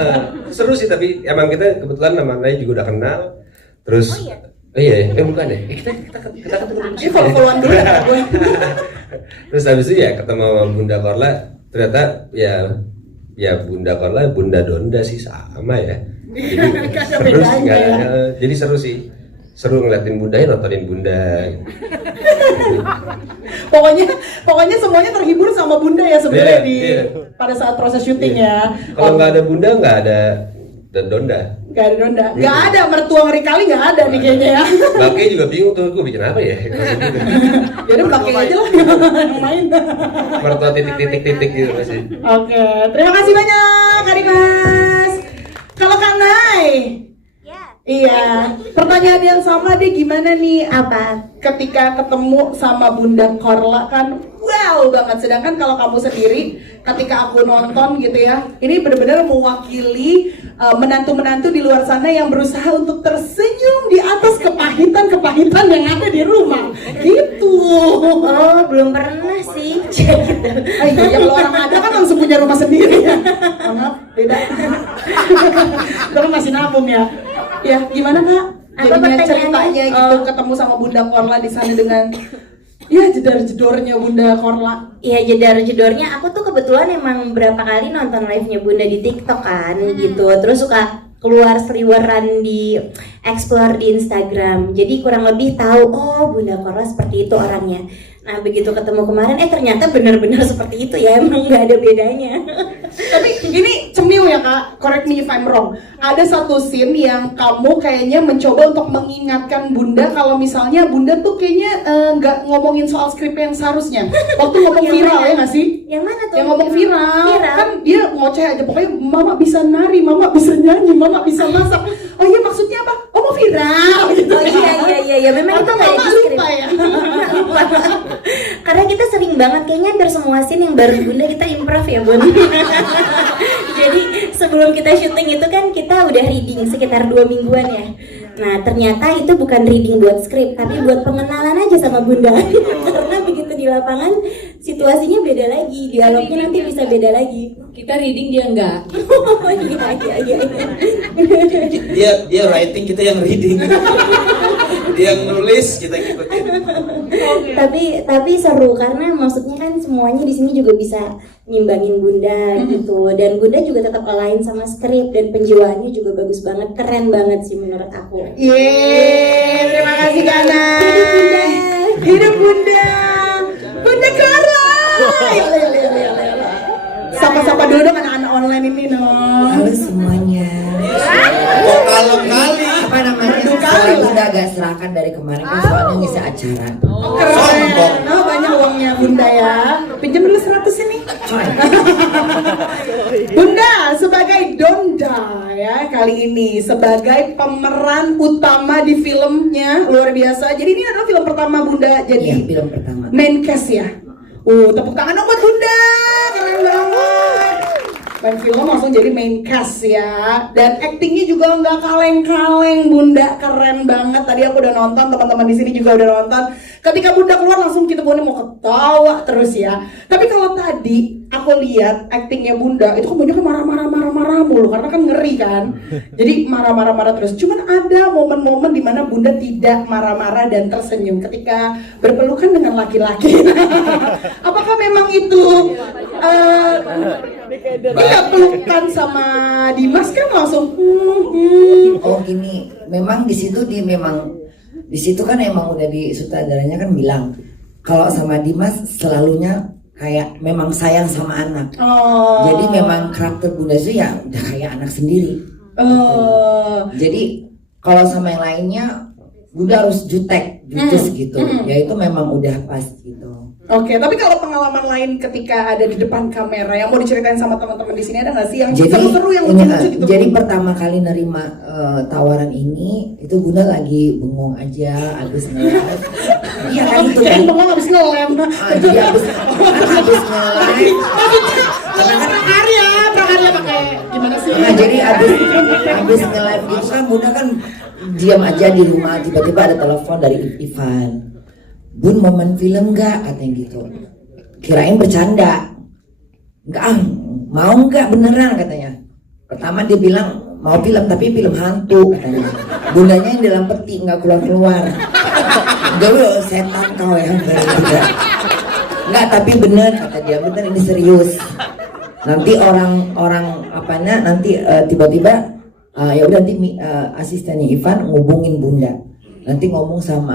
Seru sih, tapi emang kita kebetulan nama Nay juga udah kenal. Terus bukan deh. Kita ketemu. Ini follow-followan dulu ya gue. Terus habis itu ya ketemu sama Bunda Korla, ternyata ya Bunda Korla, Bunda Donda sih sama ya. Jadi Gak ada terus bedanya ya. jadi seru sih. seru ngeliatin bunda ya nontonin bunda. Pokoknya semuanya terhibur sama bunda ya sebenarnya Iya. pada saat proses syuting ya. Kalau nggak ada bunda nggak ada dan donda. Nggak ada donda, nggak ada mertua ngeri kali nggak ada nih kayaknya ya. Bake juga bingung tuh, gue bikin apa ya? Jadi pakai aja lah yang main. Mertua titik gitu masih. Oke, terima kasih banyak Kak Dimas. Kalau Kak Nay, iya, pertanyaan yang sama deh, gimana nih apa ketika ketemu sama Bunda Korla kan wow banget, sedangkan kalau kamu sendiri ketika aku nonton gitu ya, ini benar-benar mewakili menantu-menantu di luar sana yang berusaha untuk tersenyum di atas kepahitan yang ada di rumah gitu. Oh, belum pernah sih. Iya, kalau orang ada kan langsung punya rumah sendiri ya. Maaf, beda. Terus masih nabung ya. Ya, gimana Kak? Jadinya ceritanya gitu ketemu sama Bunda Korla di sana dengan ya jedar-jedornya Bunda Korla. Iya, jedar-jedornya aku tuh kebetulan emang berapa kali nonton live-nya Bunda di TikTok kan gitu. Terus suka keluar seliweran di explore di Instagram. Jadi kurang lebih tahu oh Bunda Korla seperti itu orangnya. Nah begitu ketemu kemarin ternyata benar-benar seperti itu ya, emang nggak ada bedanya. Tapi ini cemil ya Kak, correct me if I'm wrong. Ada satu scene yang kamu kayaknya mencoba untuk mengingatkan Bunda kalau misalnya Bunda tuh kayaknya nggak ngomongin soal skrip yang seharusnya. Waktu ngomong viral ya nggak sih? Yang mana tuh? Yang ngomong viral. Kan dia ngoceh aja, pokoknya mama bisa nari, mama bisa nyanyi, mama bisa masak. Oh iya maksudnya apa? Oh mau viral gitu. Oh iya, memang itu nggak ada di skrip. Lupa ya. Lupa. Karena kita sering banget kayaknya hampir semua scene yang bareng Bunda kita improv ya Bun. Jadi sebelum kita syuting itu kan kita udah reading sekitar 2 mingguan ya. Nah ternyata itu bukan reading buat skrip tapi buat pengenalan aja sama Bunda. Karena begitu di lapangan situasinya beda lagi, dialognya nanti bisa beda lagi. Kita reading dia enggak. Oh iya. Dia writing, kita yang reading. Dia yang nulis, kita ngikutin. Tapi seru karena maksudnya kan semuanya di sini juga bisa ngimbangin Bunda gitu, dan Bunda juga tetap align sama skrip dan penjiwaannya juga bagus banget, keren banget sih menurut aku. Yeay, terima kasih Kana. Hidup Bunda. Bunda Korla. Sapa-sapa dulu dong anak-anak online ini dong. Halo semuanya. Kok kalem kali? Apa namanya? Soalnya Bunda agak serakan dari kemarin kan soalnya ngisi acara. Keren. Oh, banyak uangnya Bunda ya. Pinjam dulu 100 ini. Bunda sebagai Donda ya kali ini sebagai pemeran utama di filmnya luar biasa. Jadi ini adalah film pertama Bunda jadi film pertama. Main cast ya. Tepuk tangan dong buat Bunda. Keren banget. Main film langsung jadi main cast ya. Dan actingnya juga nggak kaleng-kaleng Bunda, keren banget. Tadi aku udah nonton, teman-teman di sini juga udah nonton. Ketika Bunda keluar langsung kita Bunda mau ketawa terus ya. Tapi kalau tadi aku lihat actingnya Bunda itu kan banyak marah-marah mulu karena kan ngeri kan. Jadi marah-marah terus. Cuman ada momen-momen di mana Bunda tidak marah-marah dan tersenyum ketika berpelukan dengan laki-laki. Apakah memang itu tidak pelukan sama Dimas kan langsung Oh gini, memang di situ kan emang udah di sutradaranya kan bilang kalau sama Dimas selalunya kayak memang sayang sama anak. Jadi memang karakter Bunda itu ya udah kayak anak sendiri. Jadi kalau sama yang lainnya Bunda harus jutek, jutus gitu. Ya itu memang udah pas gitu. Oke, tapi kalau pengalaman lain ketika ada di depan kamera yang mau diceritain sama teman-teman di sini ada nggak sih yang seru-seru yang lucu-lucu gitu? Jadi pertama kali nerima tawaran ini itu Bunda lagi bengong aja, habis ngelem. Iya kan itu kan? Bengong habis ngelem. Dia habis ngelem. Prakarya pakai gimana sih? Nah jadi habis ngelem itu kan Bunda kan diam aja di rumah, tiba-tiba ada telepon dari Ivan. Bun mau main film nggak katanya gitu, kirain bercanda, nggak mau nggak beneran katanya. Pertama dia bilang mau film tapi film hantu katanya. Bundanya yang dalam peti nggak keluar. Gue setan kau ya. Nggak tapi bener kata dia, bener ini serius. Nanti orang apanya nanti tiba-tiba ya udah nanti asistennya Ivan ngubungin Bunda. nanti ngomong sama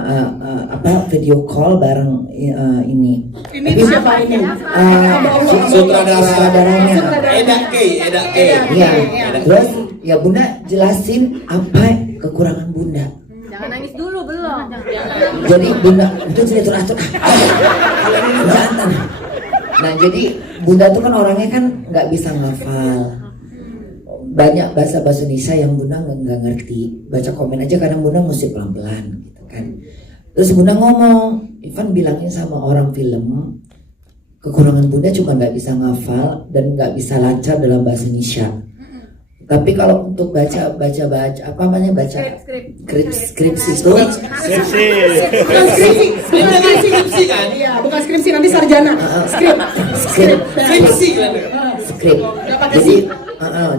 video call bareng ini. Ini siapa ini? Sutradaranya. Eda K. Iya. Terus ya Bunda jelasin apa kekurangan Bunda. Jangan nangis dulu, belum. Jadi Bunda itu tidak teratur. Jangan. Nah jadi Bunda tuh kan orangnya kan nggak bisa ngafal. Banyak bahasa Indonesia yang Bunda nggak ngerti. Baca komen aja kadang Bunda mesti pelan-pelan gitu kan. Terus Bunda ngomong, Ivan bilangin sama orang film, kekurangan Bunda cuma nggak bisa ngafal dan nggak bisa lancar dalam bahasa Indonesia. Tapi kalau untuk baca apa namanya skripsi itu Skripsi kan? Iya, bukan skripsi nanti sarjana. Skripsi.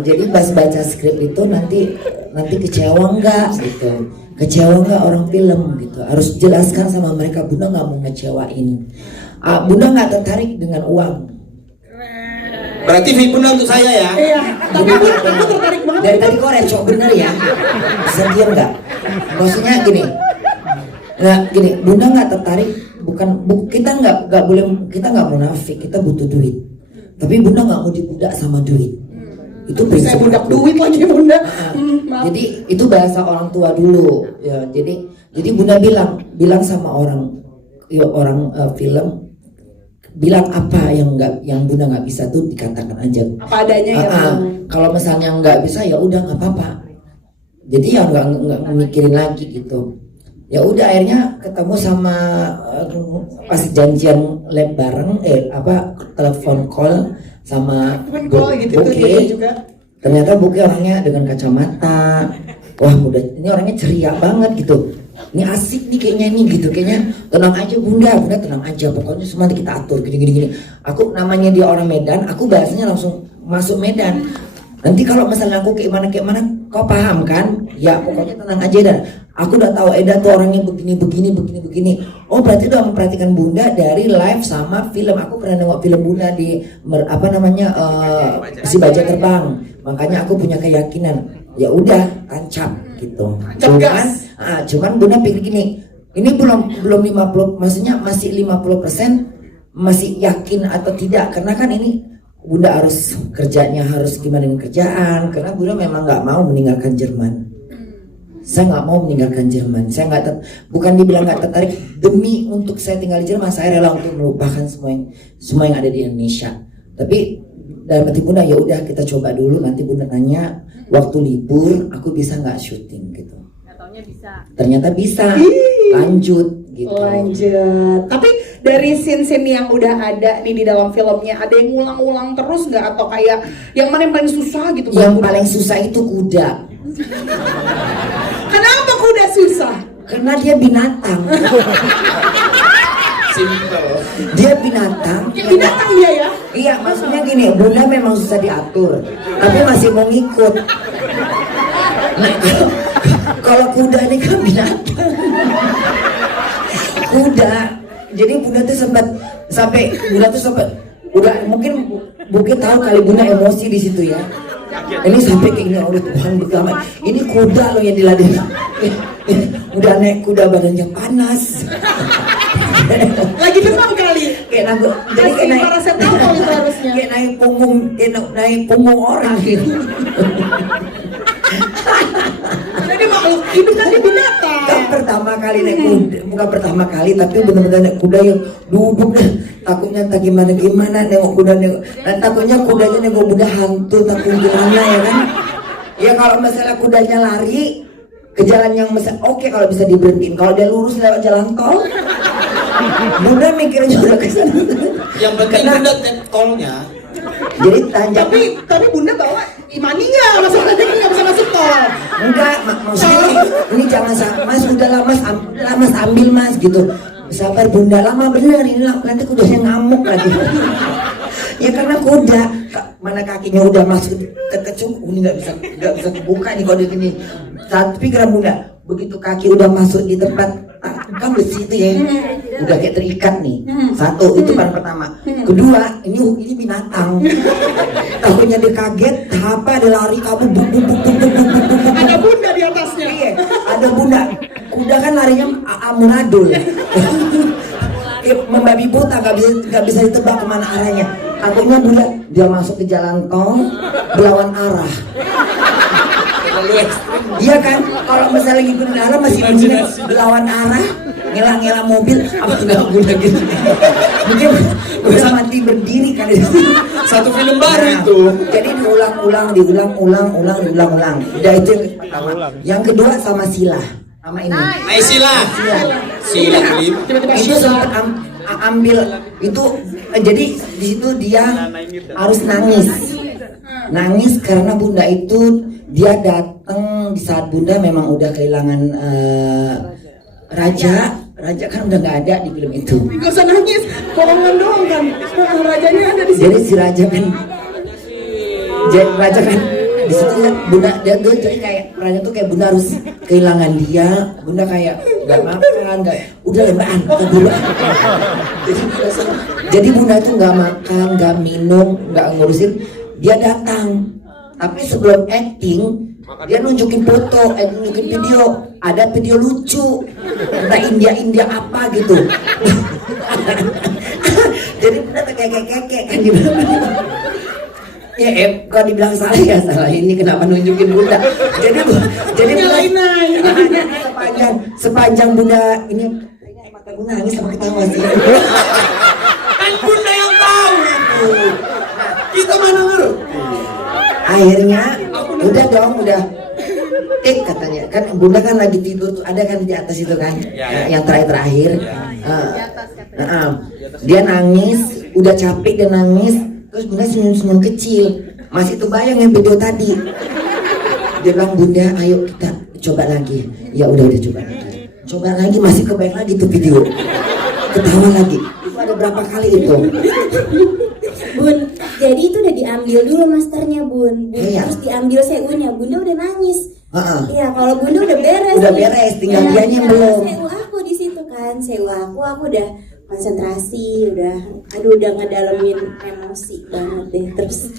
Jadi pas baca skrip itu nanti kecewa nggak gitu, kecewa nggak orang film gitu. Harus jelaskan sama mereka, Bunda nggak mau ngecewain. Bunda nggak tertarik dengan uang. Berarti Bunda untuk saya ya. Iya, tapi aku tertarik banget. Dari tadi kok recok bener ya. Bisa diam nggak? Maksudnya gini. Nah gini, Bunda nggak tertarik, kita nggak munafik, kita butuh duit. Tapi Bunda nggak mau dibudak sama duit. Itu Saya budak duit lagi Bunda. Jadi itu bahasa orang tua dulu. Ya, jadi Bunda bilang sama orang film, bilang apa yang Bunda nggak bisa tuh dikatakan aja. Apa adanya ya. Kalau misalnya nggak bisa ya udah nggak apa-apa. Jadi ya nggak mikirin lagi gitu. Ya udah akhirnya ketemu sama pas janjian lab bareng telepon call sama Buki. Ternyata Buki orangnya dengan kacamata. Wah ini orangnya ceria banget gitu. Ini asik nih kayaknya kayaknya tenang aja Bunda tenang aja, pokoknya semua kita atur gini. Aku namanya dia orang Medan, aku bahasanya langsung masuk Medan. Nanti kalau misalnya aku kayak mana kau paham kan? Ya pokoknya tenang aja dan aku udah tahu Eda tuh orangnya begini. Oh berarti udah memperhatikan Bunda dari live sama film. Aku pernah nengok film Bunda di Si Baja Terbang. Makanya aku punya keyakinan. Ya udah tancap gitu. Cuman Bunda pikir gini, ini belum 50, maksudnya masih 50% masih yakin atau tidak, karena kan ini Bunda harus kerjanya harus gimana dengan kerjaan, karena Bunda memang nggak mau meninggalkan Jerman. Saya nggak mau meninggalkan Jerman. Saya bukan dibilang nggak tertarik, demi untuk saya tinggal di Jerman saya rela untuk melupakan semua yang ada di Indonesia. Tapi dalam hati Bunda ya udah kita coba dulu, nanti Bunda tanya waktu libur aku bisa nggak syuting gitu. Ternyata bisa. Lanjut gitu. Lanjut. Tapi dari scene-scene yang udah ada nih di dalam filmnya, ada yang ngulang-ulang terus nggak, atau kayak yang mana yang paling susah gitu? Yang paling susah itu kuda. Kenapa kuda susah? Karena dia binatang. Simple. Dia binatang. Binatang dia ya? Iya, maksudnya gini, Bunda memang susah diatur, tapi masih mau ngikut. Nah, kalau kuda ini kan binatang. Kuda. Jadi Bunda tuh sampai udah mungkin tahu kali Bunda emosi di situ ya. Ini sampai kayak gini, oleh Tuhan berkata, ini kuda loh yang diladenin. Udah naik kuda badannya panas. Lagi demam kali. Kayak naik punggung orang gitu. Karena dia makhluk hidup kan, dia binatang. Kan pertama kali naik kuda, bukan pertama kali tapi benar-benar naik kuda yang duduk deh. Takutnya entah gimana nengok kuda dan takutnya kudanya nengok Bunda hantu, takut gimana ya kan. Ya kalau misalnya kudanya lari ke jalan yang oke, kalau bisa diberhentiin. Kalau dia lurus lewat jalan tol, Bunda mikirnya juga ke sana. Yang penting Bunda tolnya. Jadi tanjak. Tapi Bunda bawa imaninya, masalahnya kan nggak bisa masuk tol. Enggak, maksudnya ini jangan Mas, udahlah Mas ambil Mas gitu. Sabar Bunda, lama bener ini nanti kudanya ngamuk lagi. Ya karena kuda mana kakinya udah masuk ke kecung, ini nggak bisa kebuka nih kalau di sini. Tapi pikiran Bunda, begitu kaki udah masuk di tempat kan besi itu ya, udah kayak terikat nih. Satu itu baru pertama. Kedua, ini binatang. Takutnya dia kaget, apa ada lari kamu buk. Ada Bunda di atasnya. Iya, ada Bunda. kuda kan larinya amunadul. Membabi buta, nggak bisa ditebak kemana arahnya. Takutnya Bunda dia masuk ke jalan tol berlawan arah. Iya kan, kalau misalnya lagi kendara masih begini berlawan arah, ngelang mobil, apa enggak Bunda gitu? Mungkin udah mati berdiri kali. Satu film baru itu. Jadi diulang-ulang. Udah itu yang pertama. Yang kedua sama Sila. Sama ini. Sila klip. Itu sempat ambil itu, jadi di situ dia harus nangis karena Bunda itu dia datang di saat Bunda memang udah kehilangan raja kan udah nggak ada di film itu. Gak usah nangis, bohongan doang kan. Rajanya ada di sini. Jadi si raja kan di situ kan Bunda dia jadi kayak raja tuh kayak Bunda harus kehilangan dia. Bunda kayak nggak makan, udah lembaan dulu. Jadi Bunda tuh nggak makan, nggak minum, nggak ngurusin. Dia datang, tapi sebelum acting dia nunjukin foto, nunjukin video. Ada video lucu tentang India apa gitu. Jadi Bunda kayak kan dibilang. Ya kalau dibilang salah ya salah, ini kenapa nunjukin Bunda. Jadi sepanjang Bunda ini mata Bunda nangis sama ketawa sih. Kan Bunda yang tahu itu. Kita mana ngerti. Akhirnya udah katanya kan Bunda kan lagi tidur tuh, ada kan di atas itu kan, yang terakhir. Dia nangis, udah capek dia nangis, terus Bunda senyum kecil, masih tuh bayang yang video tadi. Dia bilang Bunda, ayo kita coba lagi. Ya udah coba lagi, masih kebayang lagi tuh video, ketawa lagi. Itu ada berapa kali itu? Bun, jadi itu udah diambil dulu masternya Bun. Terus diambil seunya, Bunda udah nangis. Iya, kalau Bunda udah beres. Udah beres, tinggal dianya yang belum. Seu aku di situ kan, seu aku udah konsentrasi, udah ngedalamin emosi banget deh. Terus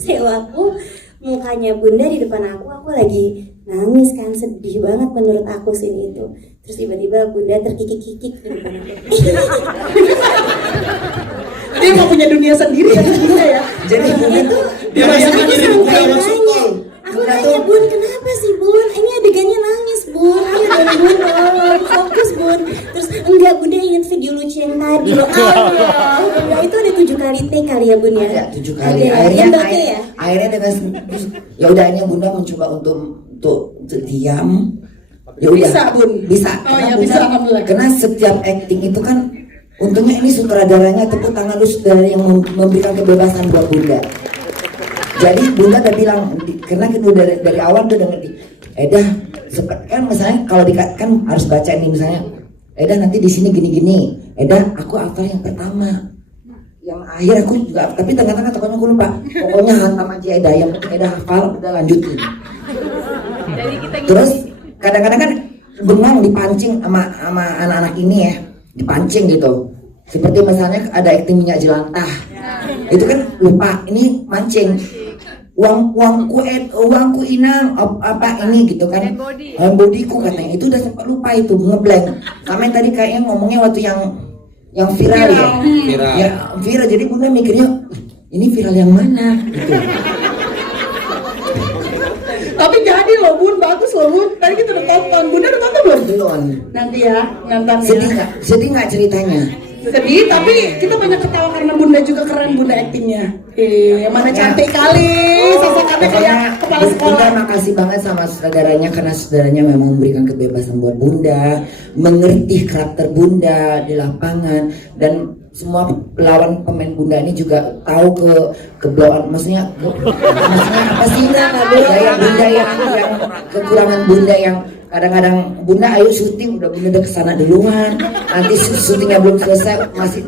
seu aku, mukanya Bunda di depan aku lagi nangis kan, sedih banget menurut aku scene itu. Terus tiba-tiba Bunda terkikik-kikik di depan aku. Dia mau punya dunia sendiri ya. Jadi itu dia masih mikirin Bunda masuk tol. Aku nanya Bun, kenapa sih Bun? Ini adegannya nangis Bun. Ayo dong Bun, tolong fokus Bun. Terus enggak, Bunda ingat video lucu yang tadi loh. Enggak, itu ada 7 kali take kali ya Bun ya? Ada 7 kali. Akhirnya dengan ya udah akhirnya Bunda mencoba untuk diam. Ya udah. Bisa Bun. Bisa. Oh ya bisa, alhamdulillah. Karena setiap acting itu kan untungnya ini sutradaranya, tepuk tangan lu sutradara yang memberikan kebebasan buat Bunda. Jadi Bunda udah bilang, karena kita dari awal tuh udah ngerti. Kan misalnya kalau kan harus baca ini misalnya, nanti di sini gini-gini. Aku hafal yang pertama. Yang akhir aku juga, tapi tengah-tengah pokoknya aku lupa. Pokoknya hantam aja yang penting hafal, udah lanjutin. Terus kadang-kadang kan bengong dipancing sama anak-anak ini ya, dipancing gitu. Seperti misalnya ada acting minyak jelantah, itu kan lupa, ini mancing. Uangku inang apa ini gitu kan, bodiku katanya, itu udah sempat lupa itu ngeblank. Sama yang tadi kayaknya ngomongnya waktu yang viral ya viral. Jadi Bunda mikirnya ini viral yang mana gitu. Tapi jadi loh Bun, bagus loh Bun. Tadi kita udah tonton. Bunda udah tonton belum? Belum. Nanti ya, nontonnya. Sedih nggak ceritanya? Sedih, tapi kita banyak ketawa karena Bunda juga keren Bunda aktingnya. Mana cantik kali, sasakannya kayak kepala sekolah. Bunda makasih banget sama saudaranya karena saudaranya memang memberikan kebebasan buat Bunda, mengerti karakter Bunda di lapangan, dan semua lawan pemain Bunda ini juga tahu ke blow maksudnya apa sih gaya Bunda yang kekurangan Bunda yang kadang-kadang Bunda ayo syuting udah Bunda kesana duluan, nanti syutingnya belum selesai masih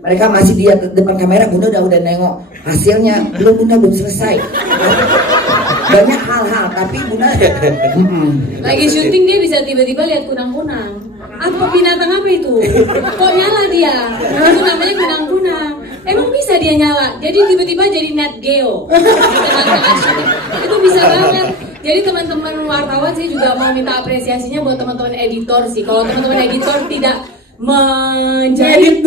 mereka masih di depan kamera, Bunda udah nengok hasilnya Bunda belum selesai. Banyak hal-hal tapi Bunda lagi syuting dia bisa tiba-tiba lihat kunang-kunang. Apa binatang apa itu? Kok nyala dia? Itu namanya kunang-kunang. Emang bisa dia nyala? Jadi tiba-tiba jadi Nat Geo. Itu bisa banget. Jadi teman-teman wartawan sih juga mau minta apresiasinya buat teman-teman editor sih. Kalau teman-teman editor tidak menjahit,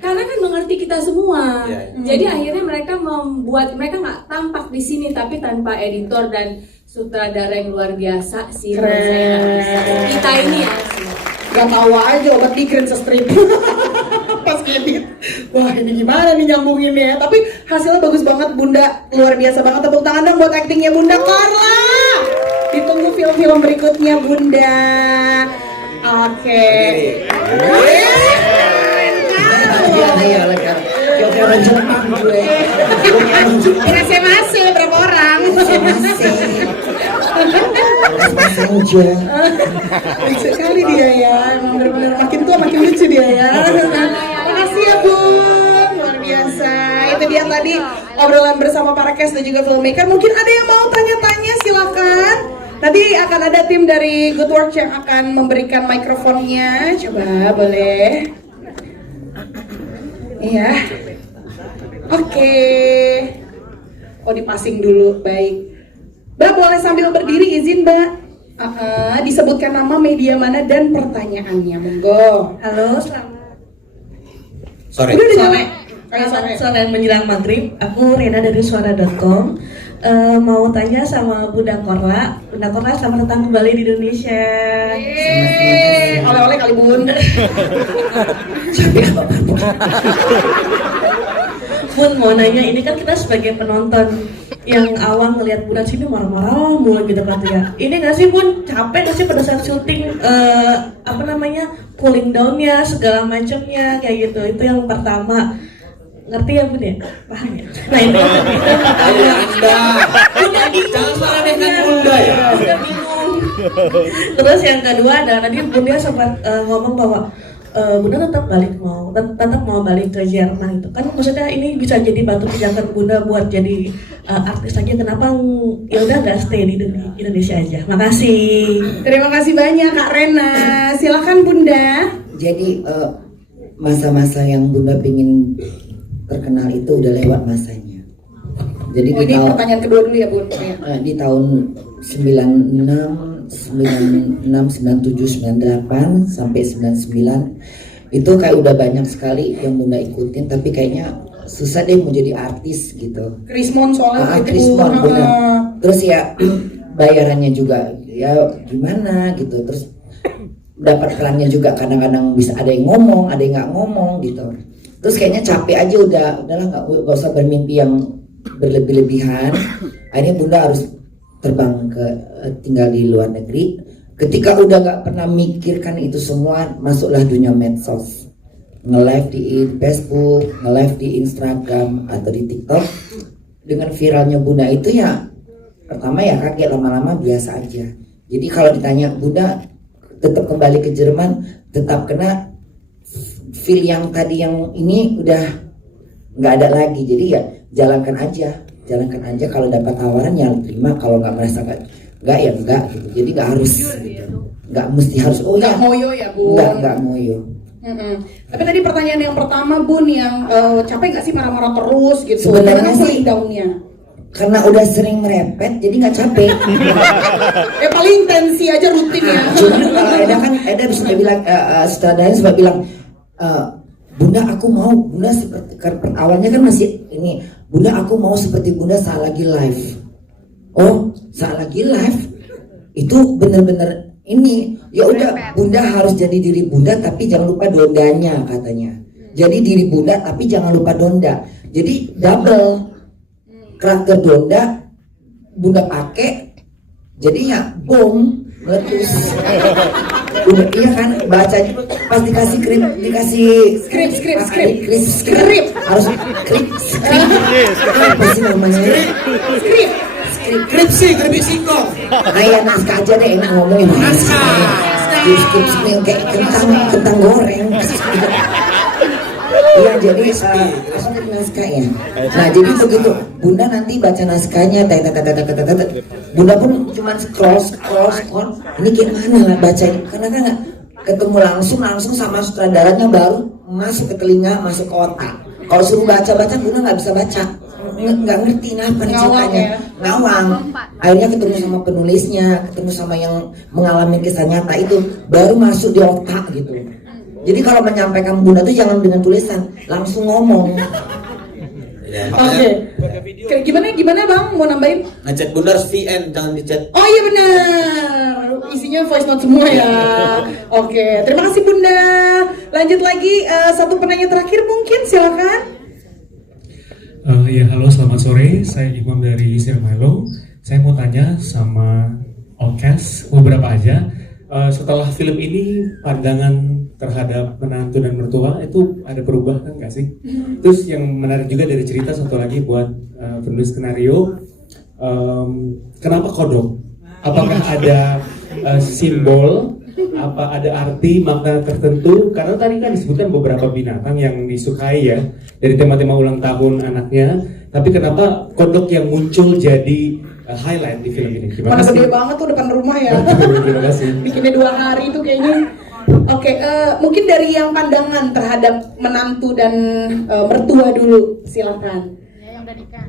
karena kan mengerti kita semua. Jadi akhirnya mereka nggak tampak di sini, tapi tanpa editor dan sutradara yang luar biasa sih. Menurut saya nggak bisa. Kita ini ya. Gak tawa aja obat migrain se-strip. Pas edit. Wah ini gimana nih nyambunginnya. Tapi hasilnya bagus banget Bunda. Luar biasa banget. Tepuk tangan dong buat aktingnya Bunda Carla. Ditunggu film-film berikutnya Bunda. Oke. Masih berapa orang? Lucu sekali dia ya, emang benar-benar makin tua makin lucu dia ya. Makasih ya Bun, luar biasa. Itu dia tadi obrolan bersama para cast dan juga filmmaker. Mungkin ada yang mau tanya-tanya, silakan. Nanti akan ada tim dari Good Work yang akan memberikan mikrofonnya. Coba boleh. Iya. Oke. Oh dipasing dulu, baik. Mbak boleh sambil berdiri, izin Mbak. Disebutkan nama, media mana, dan pertanyaannya, monggo. Halo, selamat Sore. sore menjelang maghrib. Aku Rena dari suara.com. Mau tanya sama Bunda Korla. Bunda Korla, selamat datang kembali di Indonesia. Oleh-oleh kali Bun. Bun mau nanya, ini kan kita sebagai penonton yang awam ngelihat Bunda sini marah-marah mulu gitu kan ya. Ini nggak sih Bun, capek nggak sih pada saat syuting cooling downnya segala macamnya kayak gitu. Itu yang pertama. Ngerti ya Bun ya? Paham ya? Nah ini Anda jangan marah dengan Bunda ya. Udah bingung. Terus yang kedua adalah tadi Bunda sempat ngomong bahwa Bunda tetap mau balik ke Jerman itu kan, maksudnya ini bisa jadi batu pijakan Bunda buat jadi artis aja. Kenapa ya udah nggak stay di Indonesia aja? Makasih. Terima kasih banyak Kak Rena. Silakan Bunda. Jadi masa-masa yang Bunda pingin terkenal itu udah lewat masanya. Jadi ini pertanyaan kedua dulu ya Bun. Di tahun 96, 97, 98 sampai 99 itu kayak udah banyak sekali yang Bunda ikutin, tapi kayaknya susah deh mau jadi artis gitu. Krismon soalnya Krismon benar. Terus ya bayarannya juga ya gimana gitu. Terus dapat perannya juga kadang-kadang bisa ada yang ngomong, ada yang nggak ngomong gitu. Terus kayaknya capek aja udahlah nggak usah bermimpi yang berlebih-lebihan. Akhirnya Bunda harus terbang tinggal di luar negeri. Ketika udah nggak pernah mikirkan itu semua, masuklah dunia medsos, nge-live di Facebook, nge-live di Instagram atau di TikTok. Dengan viralnya Bunda itu ya pertama ya kaget, lama-lama biasa aja. Jadi kalau ditanya Bunda tetap kembali ke Jerman, tetap kena feel yang tadi yang ini udah nggak ada lagi. Jadi ya jalankan aja. Kalau dapat tawaran ya terima, kalau nggak merasa nggak ya nggak gitu. Jadi nggak harus gitu. Nggak mesti harus nggak moyo ya Bun. Nggak moyo. Tapi tadi pertanyaan yang pertama Bun yang capek nggak sih marah-marah terus gitu? Sebenarnya sih daunnya karena udah sering merepet jadi nggak capek. Paling tensi aja rutin ya. Cuma kalau Eda bisa bilang sutradara sempat bilang Bunda aku mau, Bunda seperti awalnya kan masih ini, Bunda aku mau seperti Bunda saat lagi live. Oh saat lagi live itu bener-bener ini ya udah Bunda harus jadi diri Bunda tapi jangan lupa dondanya katanya. Jadi diri Bunda tapi jangan lupa donda. Jadi double karakter donda Bunda pakai, jadinya bom meletus. Iya kan bacanya pas dikasih skrip harus apa sih namanya skrip singkong. Ayah naskah aja deh enak ngomongin skrip yang kayak kentang goreng. Iya jadi naskah ya. Nah jadi begitu Bunda nanti baca naskahnya, Bunda pun cuma scroll. Ini gimana lah bacanya? Karena kan nggak ketemu langsung sama sutradaranya, baru masuk ke telinga, masuk ke otak. Kalau suruh baca-baca Bunda nggak bisa baca, nggak ngerti apa nih ceritanya, ngawang. Akhirnya ketemu sama penulisnya, ketemu sama yang mengalami kisah nyata itu, baru masuk di otak gitu. Jadi kalau menyampaikan Bunda tuh jangan dengan tulisan, langsung ngomong. Oke. Gimana Bang? Mau nambahin? Ngechat Bunda harus VN, jangan dicat. Oh iya benar. Isinya voice note semua ya. Oke, terima kasih Bunda. Lanjut lagi satu penanya terakhir mungkin silakan. Ya halo, selamat sore. Saya Imam dari Sirmelo. Saya mau tanya sama Allcast beberapa aja. Setelah film ini pandangan terhadap menantu dan mertua itu ada perubahan nggak sih? Terus yang menarik juga dari cerita satu lagi buat penulis skenario, kenapa kodok? Apakah ada simbol? Apa ada arti makna tertentu? Karena tadi kan disebutkan beberapa binatang yang disukai ya dari tema-tema ulang tahun anaknya. Tapi kenapa kodok yang muncul jadi highlight di film ini? Mana gede banget tuh depan rumah ya. Terima kasih. Bikinnya 2 hari itu kayaknya. Oke, mungkin dari yang pandangan terhadap menantu dan mertua dulu, silakan.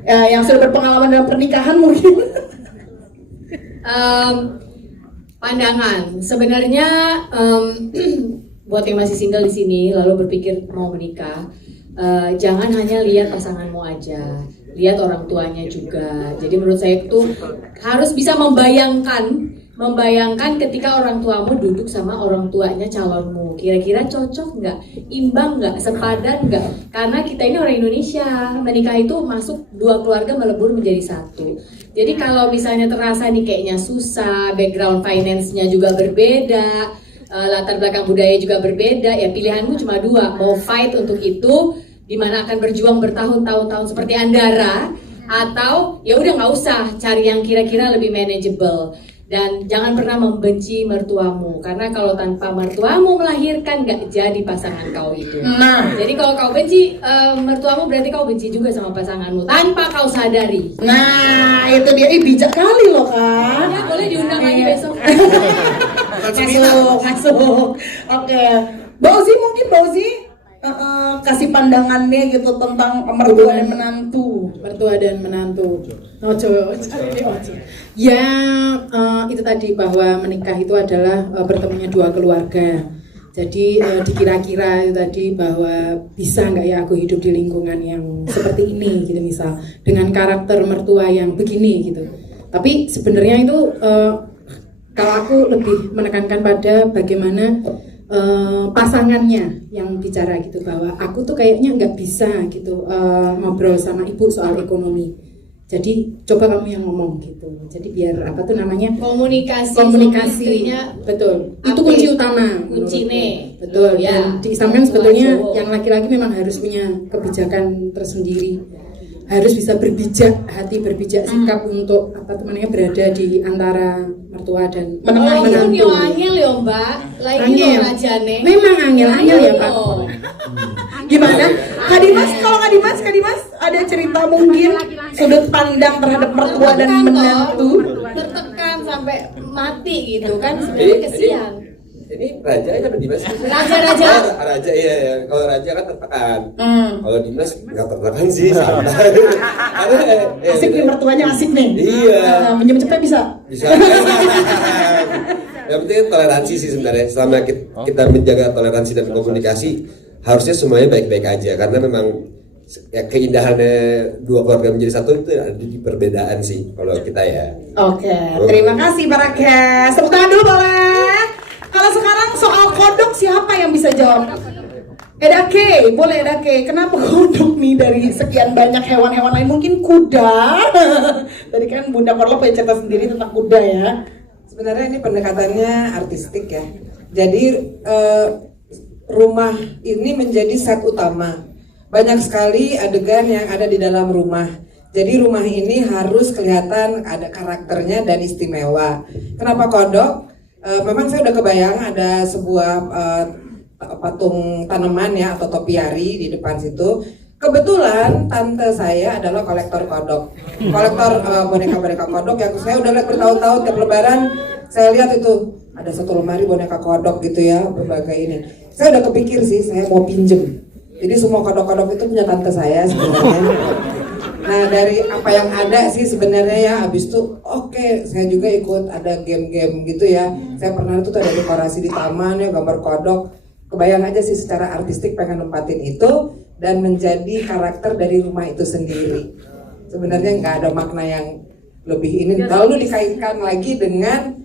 Yang sudah berpengalaman dalam pernikahan mungkin. Pandangan, sebenarnya buat yang masih single di sini lalu berpikir mau menikah, jangan hanya lihat pasanganmu aja, lihat orang tuanya juga. Jadi menurut saya itu harus bisa membayangkan ketika orang tuamu duduk sama orang tuanya calonmu, kira-kira cocok nggak, imbang nggak, sepadan nggak? Karena kita ini orang Indonesia, menikah itu masuk 2 keluarga melebur menjadi 1. Jadi kalau misalnya terasa nih kayaknya susah, background finance-nya juga berbeda, latar belakang budaya juga berbeda, ya pilihanmu cuma 2, mau fight untuk itu, dimana akan berjuang bertahun-tahun seperti Andara, atau ya udah nggak usah, cari yang kira-kira lebih manageable. Dan jangan pernah membenci mertuamu, karena kalau tanpa mertuamu melahirkan gak jadi pasangan kau itu. Nah, jadi kalau kau benci mertuamu berarti kau benci juga sama pasanganmu tanpa kau sadari. Nah, itu dia. Bijak kali loh kan. Ya, boleh diundang lagi besok. Masuk. Oke. Mbak Ozi mungkin kasih pandangannya gitu tentang mertua dan menantu. Mertua dan menantu. Ya, itu tadi bahwa menikah itu adalah bertemunya 2 keluarga. Jadi dikira-kira itu tadi bahwa bisa nggak ya aku hidup di lingkungan yang seperti ini gitu, misal dengan karakter mertua yang begini gitu. Tapi sebenarnya itu kalau aku lebih menekankan pada bagaimana pasangannya yang bicara gitu, bahwa aku tuh kayaknya nggak bisa gitu ngobrol sama ibu soal ekonomi. Jadi coba kamu yang ngomong gitu. Jadi biar apa tuh namanya komunikasi betul. Itu kunci utama. Kuncinya. Betul. Ya. Dan di Islam kan sebetulnya yang laki-laki memang harus punya kebijakan tersendiri. Harus bisa berbijak hati, berbijak sikap untuk apa tuh namanya berada di antara mertua dan menantu. Yo angel yo Mbak. Lagi lo rajane. Memang angel ya Pak. Gimana? Kak Dimas ada cerita mungkin sudut pandang terhadap mertua dan menantu? Tertekan sampai mati gitu kan, sebenarnya kesian. Ini raja apa Dimas? Raja. Raja iya. Kalau raja kan tertekan. Kalau Dimas nggak tertekan sih, santai. Asik nih mertuanya, asik nih. Iya. Minjem cepet bisa. Yang penting toleransi sih sebenarnya. Selama kita menjaga toleransi dan komunikasi, harusnya semuanya baik-baik aja. Karena memang ya keindahannya 2 keluarga menjadi 1 itu ada di perbedaan sih kalau kita ya. Oke, terima kasih para guest. Tepuk tangan dulu boleh. Kalau sekarang soal kodok siapa yang bisa jawab? Edake, boleh Edake. Kenapa kodok nih dari sekian banyak hewan-hewan lain? Mungkin kuda. Tadi kan Bunda Korlo punya cerita sendiri tentang kuda ya. Sebenarnya ini pendekatannya artistik ya. Jadi rumah ini menjadi set utama. Banyak sekali adegan yang ada di dalam rumah. Jadi rumah ini harus kelihatan ada karakternya dan istimewa. Kenapa kodok? Memang saya udah kebayang ada sebuah patung tanaman ya atau topiari di depan situ. Kebetulan tante saya adalah kolektor kodok, kolektor boneka-boneka kodok yang saya udah lihat bertahun-tahun. Tiap lebaran saya lihat itu ada 1 lemari boneka kodok gitu ya, berbagai ini. Saya udah kepikir sih saya mau pinjem Jadi semua kodok-kodok itu punya tante saya sebenarnya. Nah dari apa yang ada sih sebenarnya ya, abis itu oke, saya juga ikut ada game-game gitu ya. Saya pernah itu ada dekorasi di taman ya, gambar kodok. Kebayang aja sih secara artistik pengen nempatin itu dan menjadi karakter dari rumah itu sendiri. Sebenarnya nggak ada makna yang lebih ini. Lalu dikaitkan lagi dengan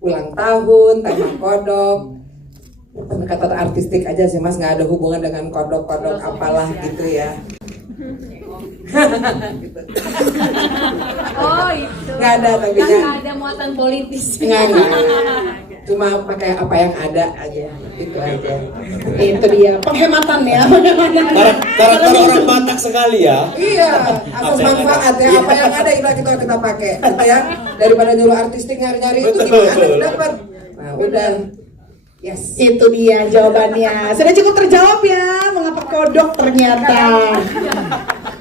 ulang tahun, tema kodok. Pendekatan artistik aja sih mas, nggak ada hubungan dengan kodok-kodok apalah gitu ya. Gitu. Oh itu. Nggak ada tapi Kan nggak ada muatan politis. nggak. Cuma pakai apa yang ada aja, itu aja. Itu dia penghematan ya. Karakter orang Batak sekali ya. Iya, asas manfaat ya, apa yang ada kita pakai, gitu ya. Daripada nyuruh artistik nyari-nyari itu gimana dapat. Nah udah. Yes. Itu dia jawabannya. Sudah cukup terjawab ya, mengapa kodok ternyata.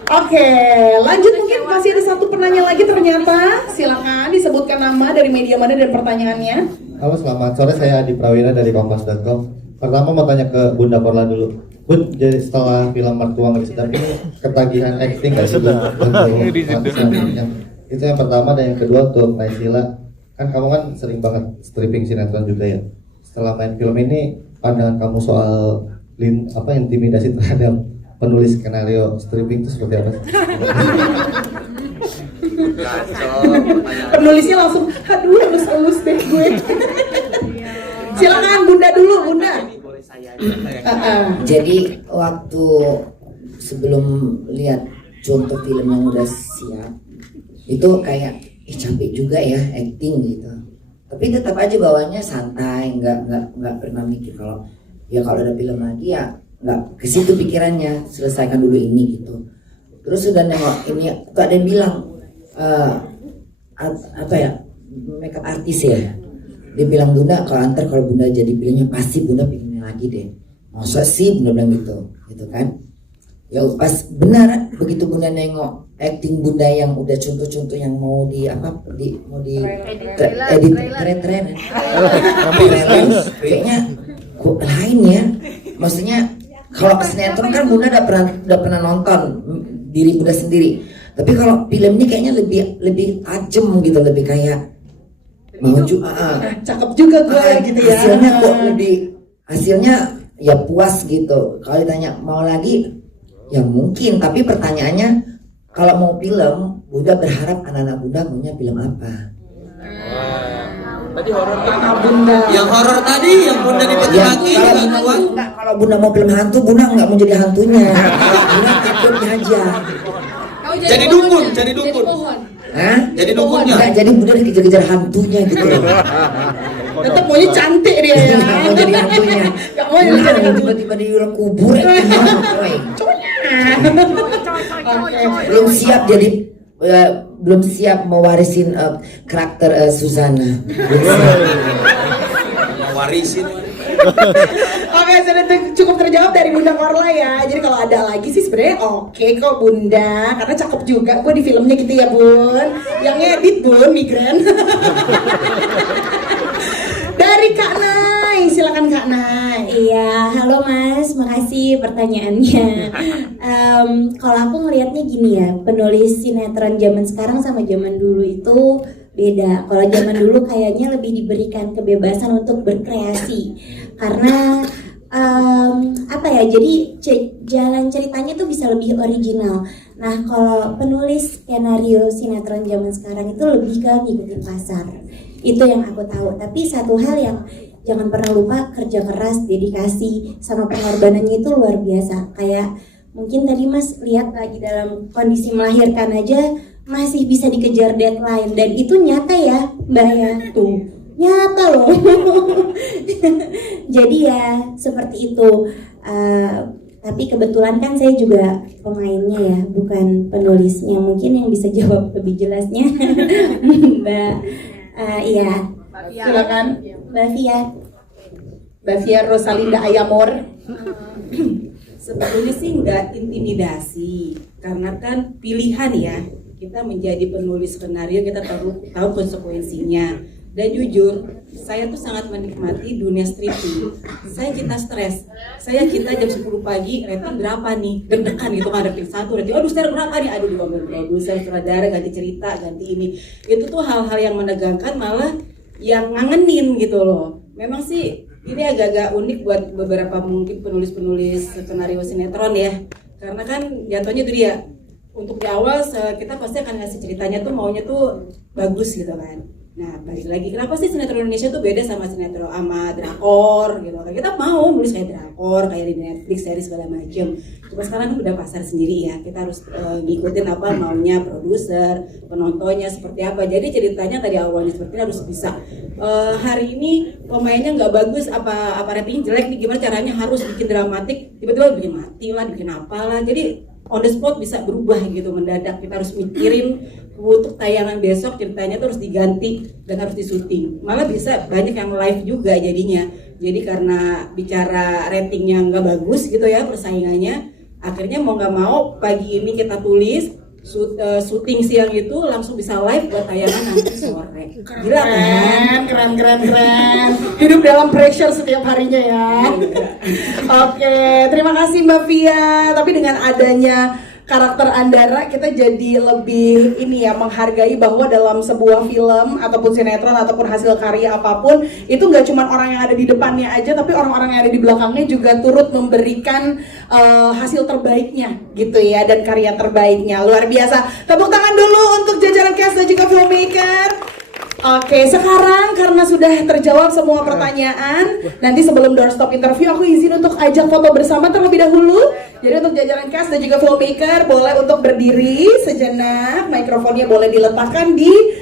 Oke, lanjut mungkin masih ada satu penanya lagi ternyata. Silakan disebutkan nama dari media mana dan pertanyaannya. Halo, selamat sore, saya Adi Prawira dari Kompas.com. Pertama mau tanya ke Bunda Korla dulu. Bun, jadi setelah film Mertua Ngeri Sedap ini ketagihan acting gak sih Bun? Itu yang pertama, dan yang kedua untuk Naysila. Kan kamu kan sering banget stripping sinetron juga ya. Setelah main film ini, pandangan kamu soal intimidasi terhadap penulis skenario stripping itu seperti apa sih? Penulisnya langsung, aduh halus deh gue. Silakan Bunda dulu, Bunda. Jadi waktu sebelum lihat contoh film yang udah siap, itu kayak capek juga ya acting gitu. Tapi tetap aja bawahnya santai, nggak pernah mikir kalau ada film lagi ya nggak ke situ pikirannya, selesaikan dulu ini gitu. Terus udah nengok ini, tuh ada yang bilang makeup artis ya. Dia bilang Bunda kalau Bunda jadi pilihnya pasti Bunda pilihnya lagi deh. Masa sih Bunda bilang gitu kan? Ya pas benar begitu Bunda nengok acting Bunda yang udah contoh-contoh yang mau di edit tren kayaknya kok lain ya. Maksudnya kalau sinetron kan Bunda udah pernah nonton diri Bunda sendiri. Tapi kalau film ini kayaknya lebih tajam gitu, lebih kayak maju. Cakep juga gue gitu ya. Hasilnya kok hasilnya ya puas gitu. Kalau ditanya mau lagi ya mungkin, tapi pertanyaannya kalau mau film, Bunda berharap anak-anak Bunda maunya film apa? Tadi horor Bunda. Yang horor tadi yang Bunda dipaki-paki kalau Bunda mau film hantu, Bunda nggak mau jadi hantunya. Bunda takutnya aja. Jadi dukun. Hah? Jadi dukunnya. Nggak, jadi Bunda dikejar-kejar hantunya gitu. Tetap maunya cantik dia ya. Nggak mau jadi hantunya. Nggak mau jadi hantu. Tiba-tiba di dalam kubur. Belum siap mewarisin karakter Susana. Mewarisin. Oke, sudah cukup terjawab dari Bunda Korla ya. Jadi kalau ada lagi sih sebenarnya oke kok Bunda, karena cakep juga gue di filmnya gitu ya Bun. Yang ngedit Bun, migran. Dari Kak Nay, silakan Kak Nay. Iya, halo Mas, makasih pertanyaannya. Kalau aku ngelihatnya gini ya, penulis sinetron zaman sekarang sama zaman dulu itu beda. Kalau zaman dulu kayaknya lebih diberikan kebebasan untuk berkreasi, karena jadi jalan ceritanya tuh bisa lebih original. Nah, kalau penulis skenario sinetron zaman sekarang itu lebih ke ngikutin pasar. Itu yang aku tahu. Tapi satu hal yang jangan pernah lupa, kerja keras, dedikasi, sama pengorbanannya itu luar biasa. Kayak mungkin tadi Mas lihat lagi dalam kondisi melahirkan aja masih bisa dikejar deadline, dan itu nyata ya Mbak ya, tuh nyata loh. Jadi ya seperti itu. Tapi kebetulan kan saya juga pemainnya ya, bukan penulisnya. Mungkin yang bisa jawab lebih jelasnya Mbak. Iya, Silakan Mbak Fia. Mbak Fia Rosalinda Ayamor. Sebetulnya sih nggak intimidasi, karena kan pilihan ya. Kita menjadi penulis skenario, kita tahu konsekuensinya. Dan jujur, saya tuh sangat menikmati dunia stripping. Saya cinta stres. Saya cinta jam 10 pagi, rating berapa nih? Deg-degan gitu kan, rating 1, rating aduh sekarang berapa nih? Aduh diomel produser, sutradara, ganti cerita, ganti ini. Itu tuh hal-hal yang menegangkan, malah yang ngangenin gitu loh. Memang sih ini agak-agak unik buat beberapa mungkin penulis-penulis skenario sinetron ya. Karena kan jatuhnya itu dia. Untuk di awal kita pasti akan ngasih ceritanya tuh maunya tuh bagus gitu kan. Nah, balik lagi, kenapa sih sinetron Indonesia tuh beda sama sinetron sama drakor gitu kan? Kita mau nulis kayak drakor, kayak di Netflix, series segala macam. Cuma sekarang kan udah pasar sendiri ya, kita harus ngikutin apa maunya produser, penontonnya seperti apa. Jadi ceritanya tadi awalnya seperti ini harus bisa. Hari ini pemainnya nggak bagus, apa rating jelek nih, gimana caranya harus bikin dramatik, tiba-tiba bikin mati lah, bikin apalah. Jadi on the spot bisa berubah gitu mendadak. Kita harus mikirin untuk tayangan besok ceritanya tuh harus diganti dan harus disuting. Malah bisa banyak yang live juga jadinya. Jadi karena bicara ratingnya nggak bagus gitu ya persaingannya, akhirnya mau nggak mau pagi ini kita tulis syuting siang itu langsung bisa live buat tayangan nanti sore. Gila kan? Keren. Hidup dalam pressure setiap harinya ya. Oke, terima kasih Mbak Via. Tapi dengan adanya karakter Andara, kita jadi lebih ini ya, menghargai bahwa dalam sebuah film ataupun sinetron ataupun hasil karya apapun itu nggak cuma orang yang ada di depannya aja, tapi orang-orang yang ada di belakangnya juga turut memberikan hasil terbaiknya gitu ya, dan karya terbaiknya. Luar biasa. Tepuk tangan dulu untuk jajaran cast dan juga filmmaker. Oke, sekarang karena sudah terjawab semua pertanyaan, nanti sebelum doorstop interview aku izin untuk ajak foto bersama terlebih dahulu. Jadi untuk jajaran cast dan juga filmmaker boleh untuk berdiri sejenak, mikrofonnya boleh diletakkan di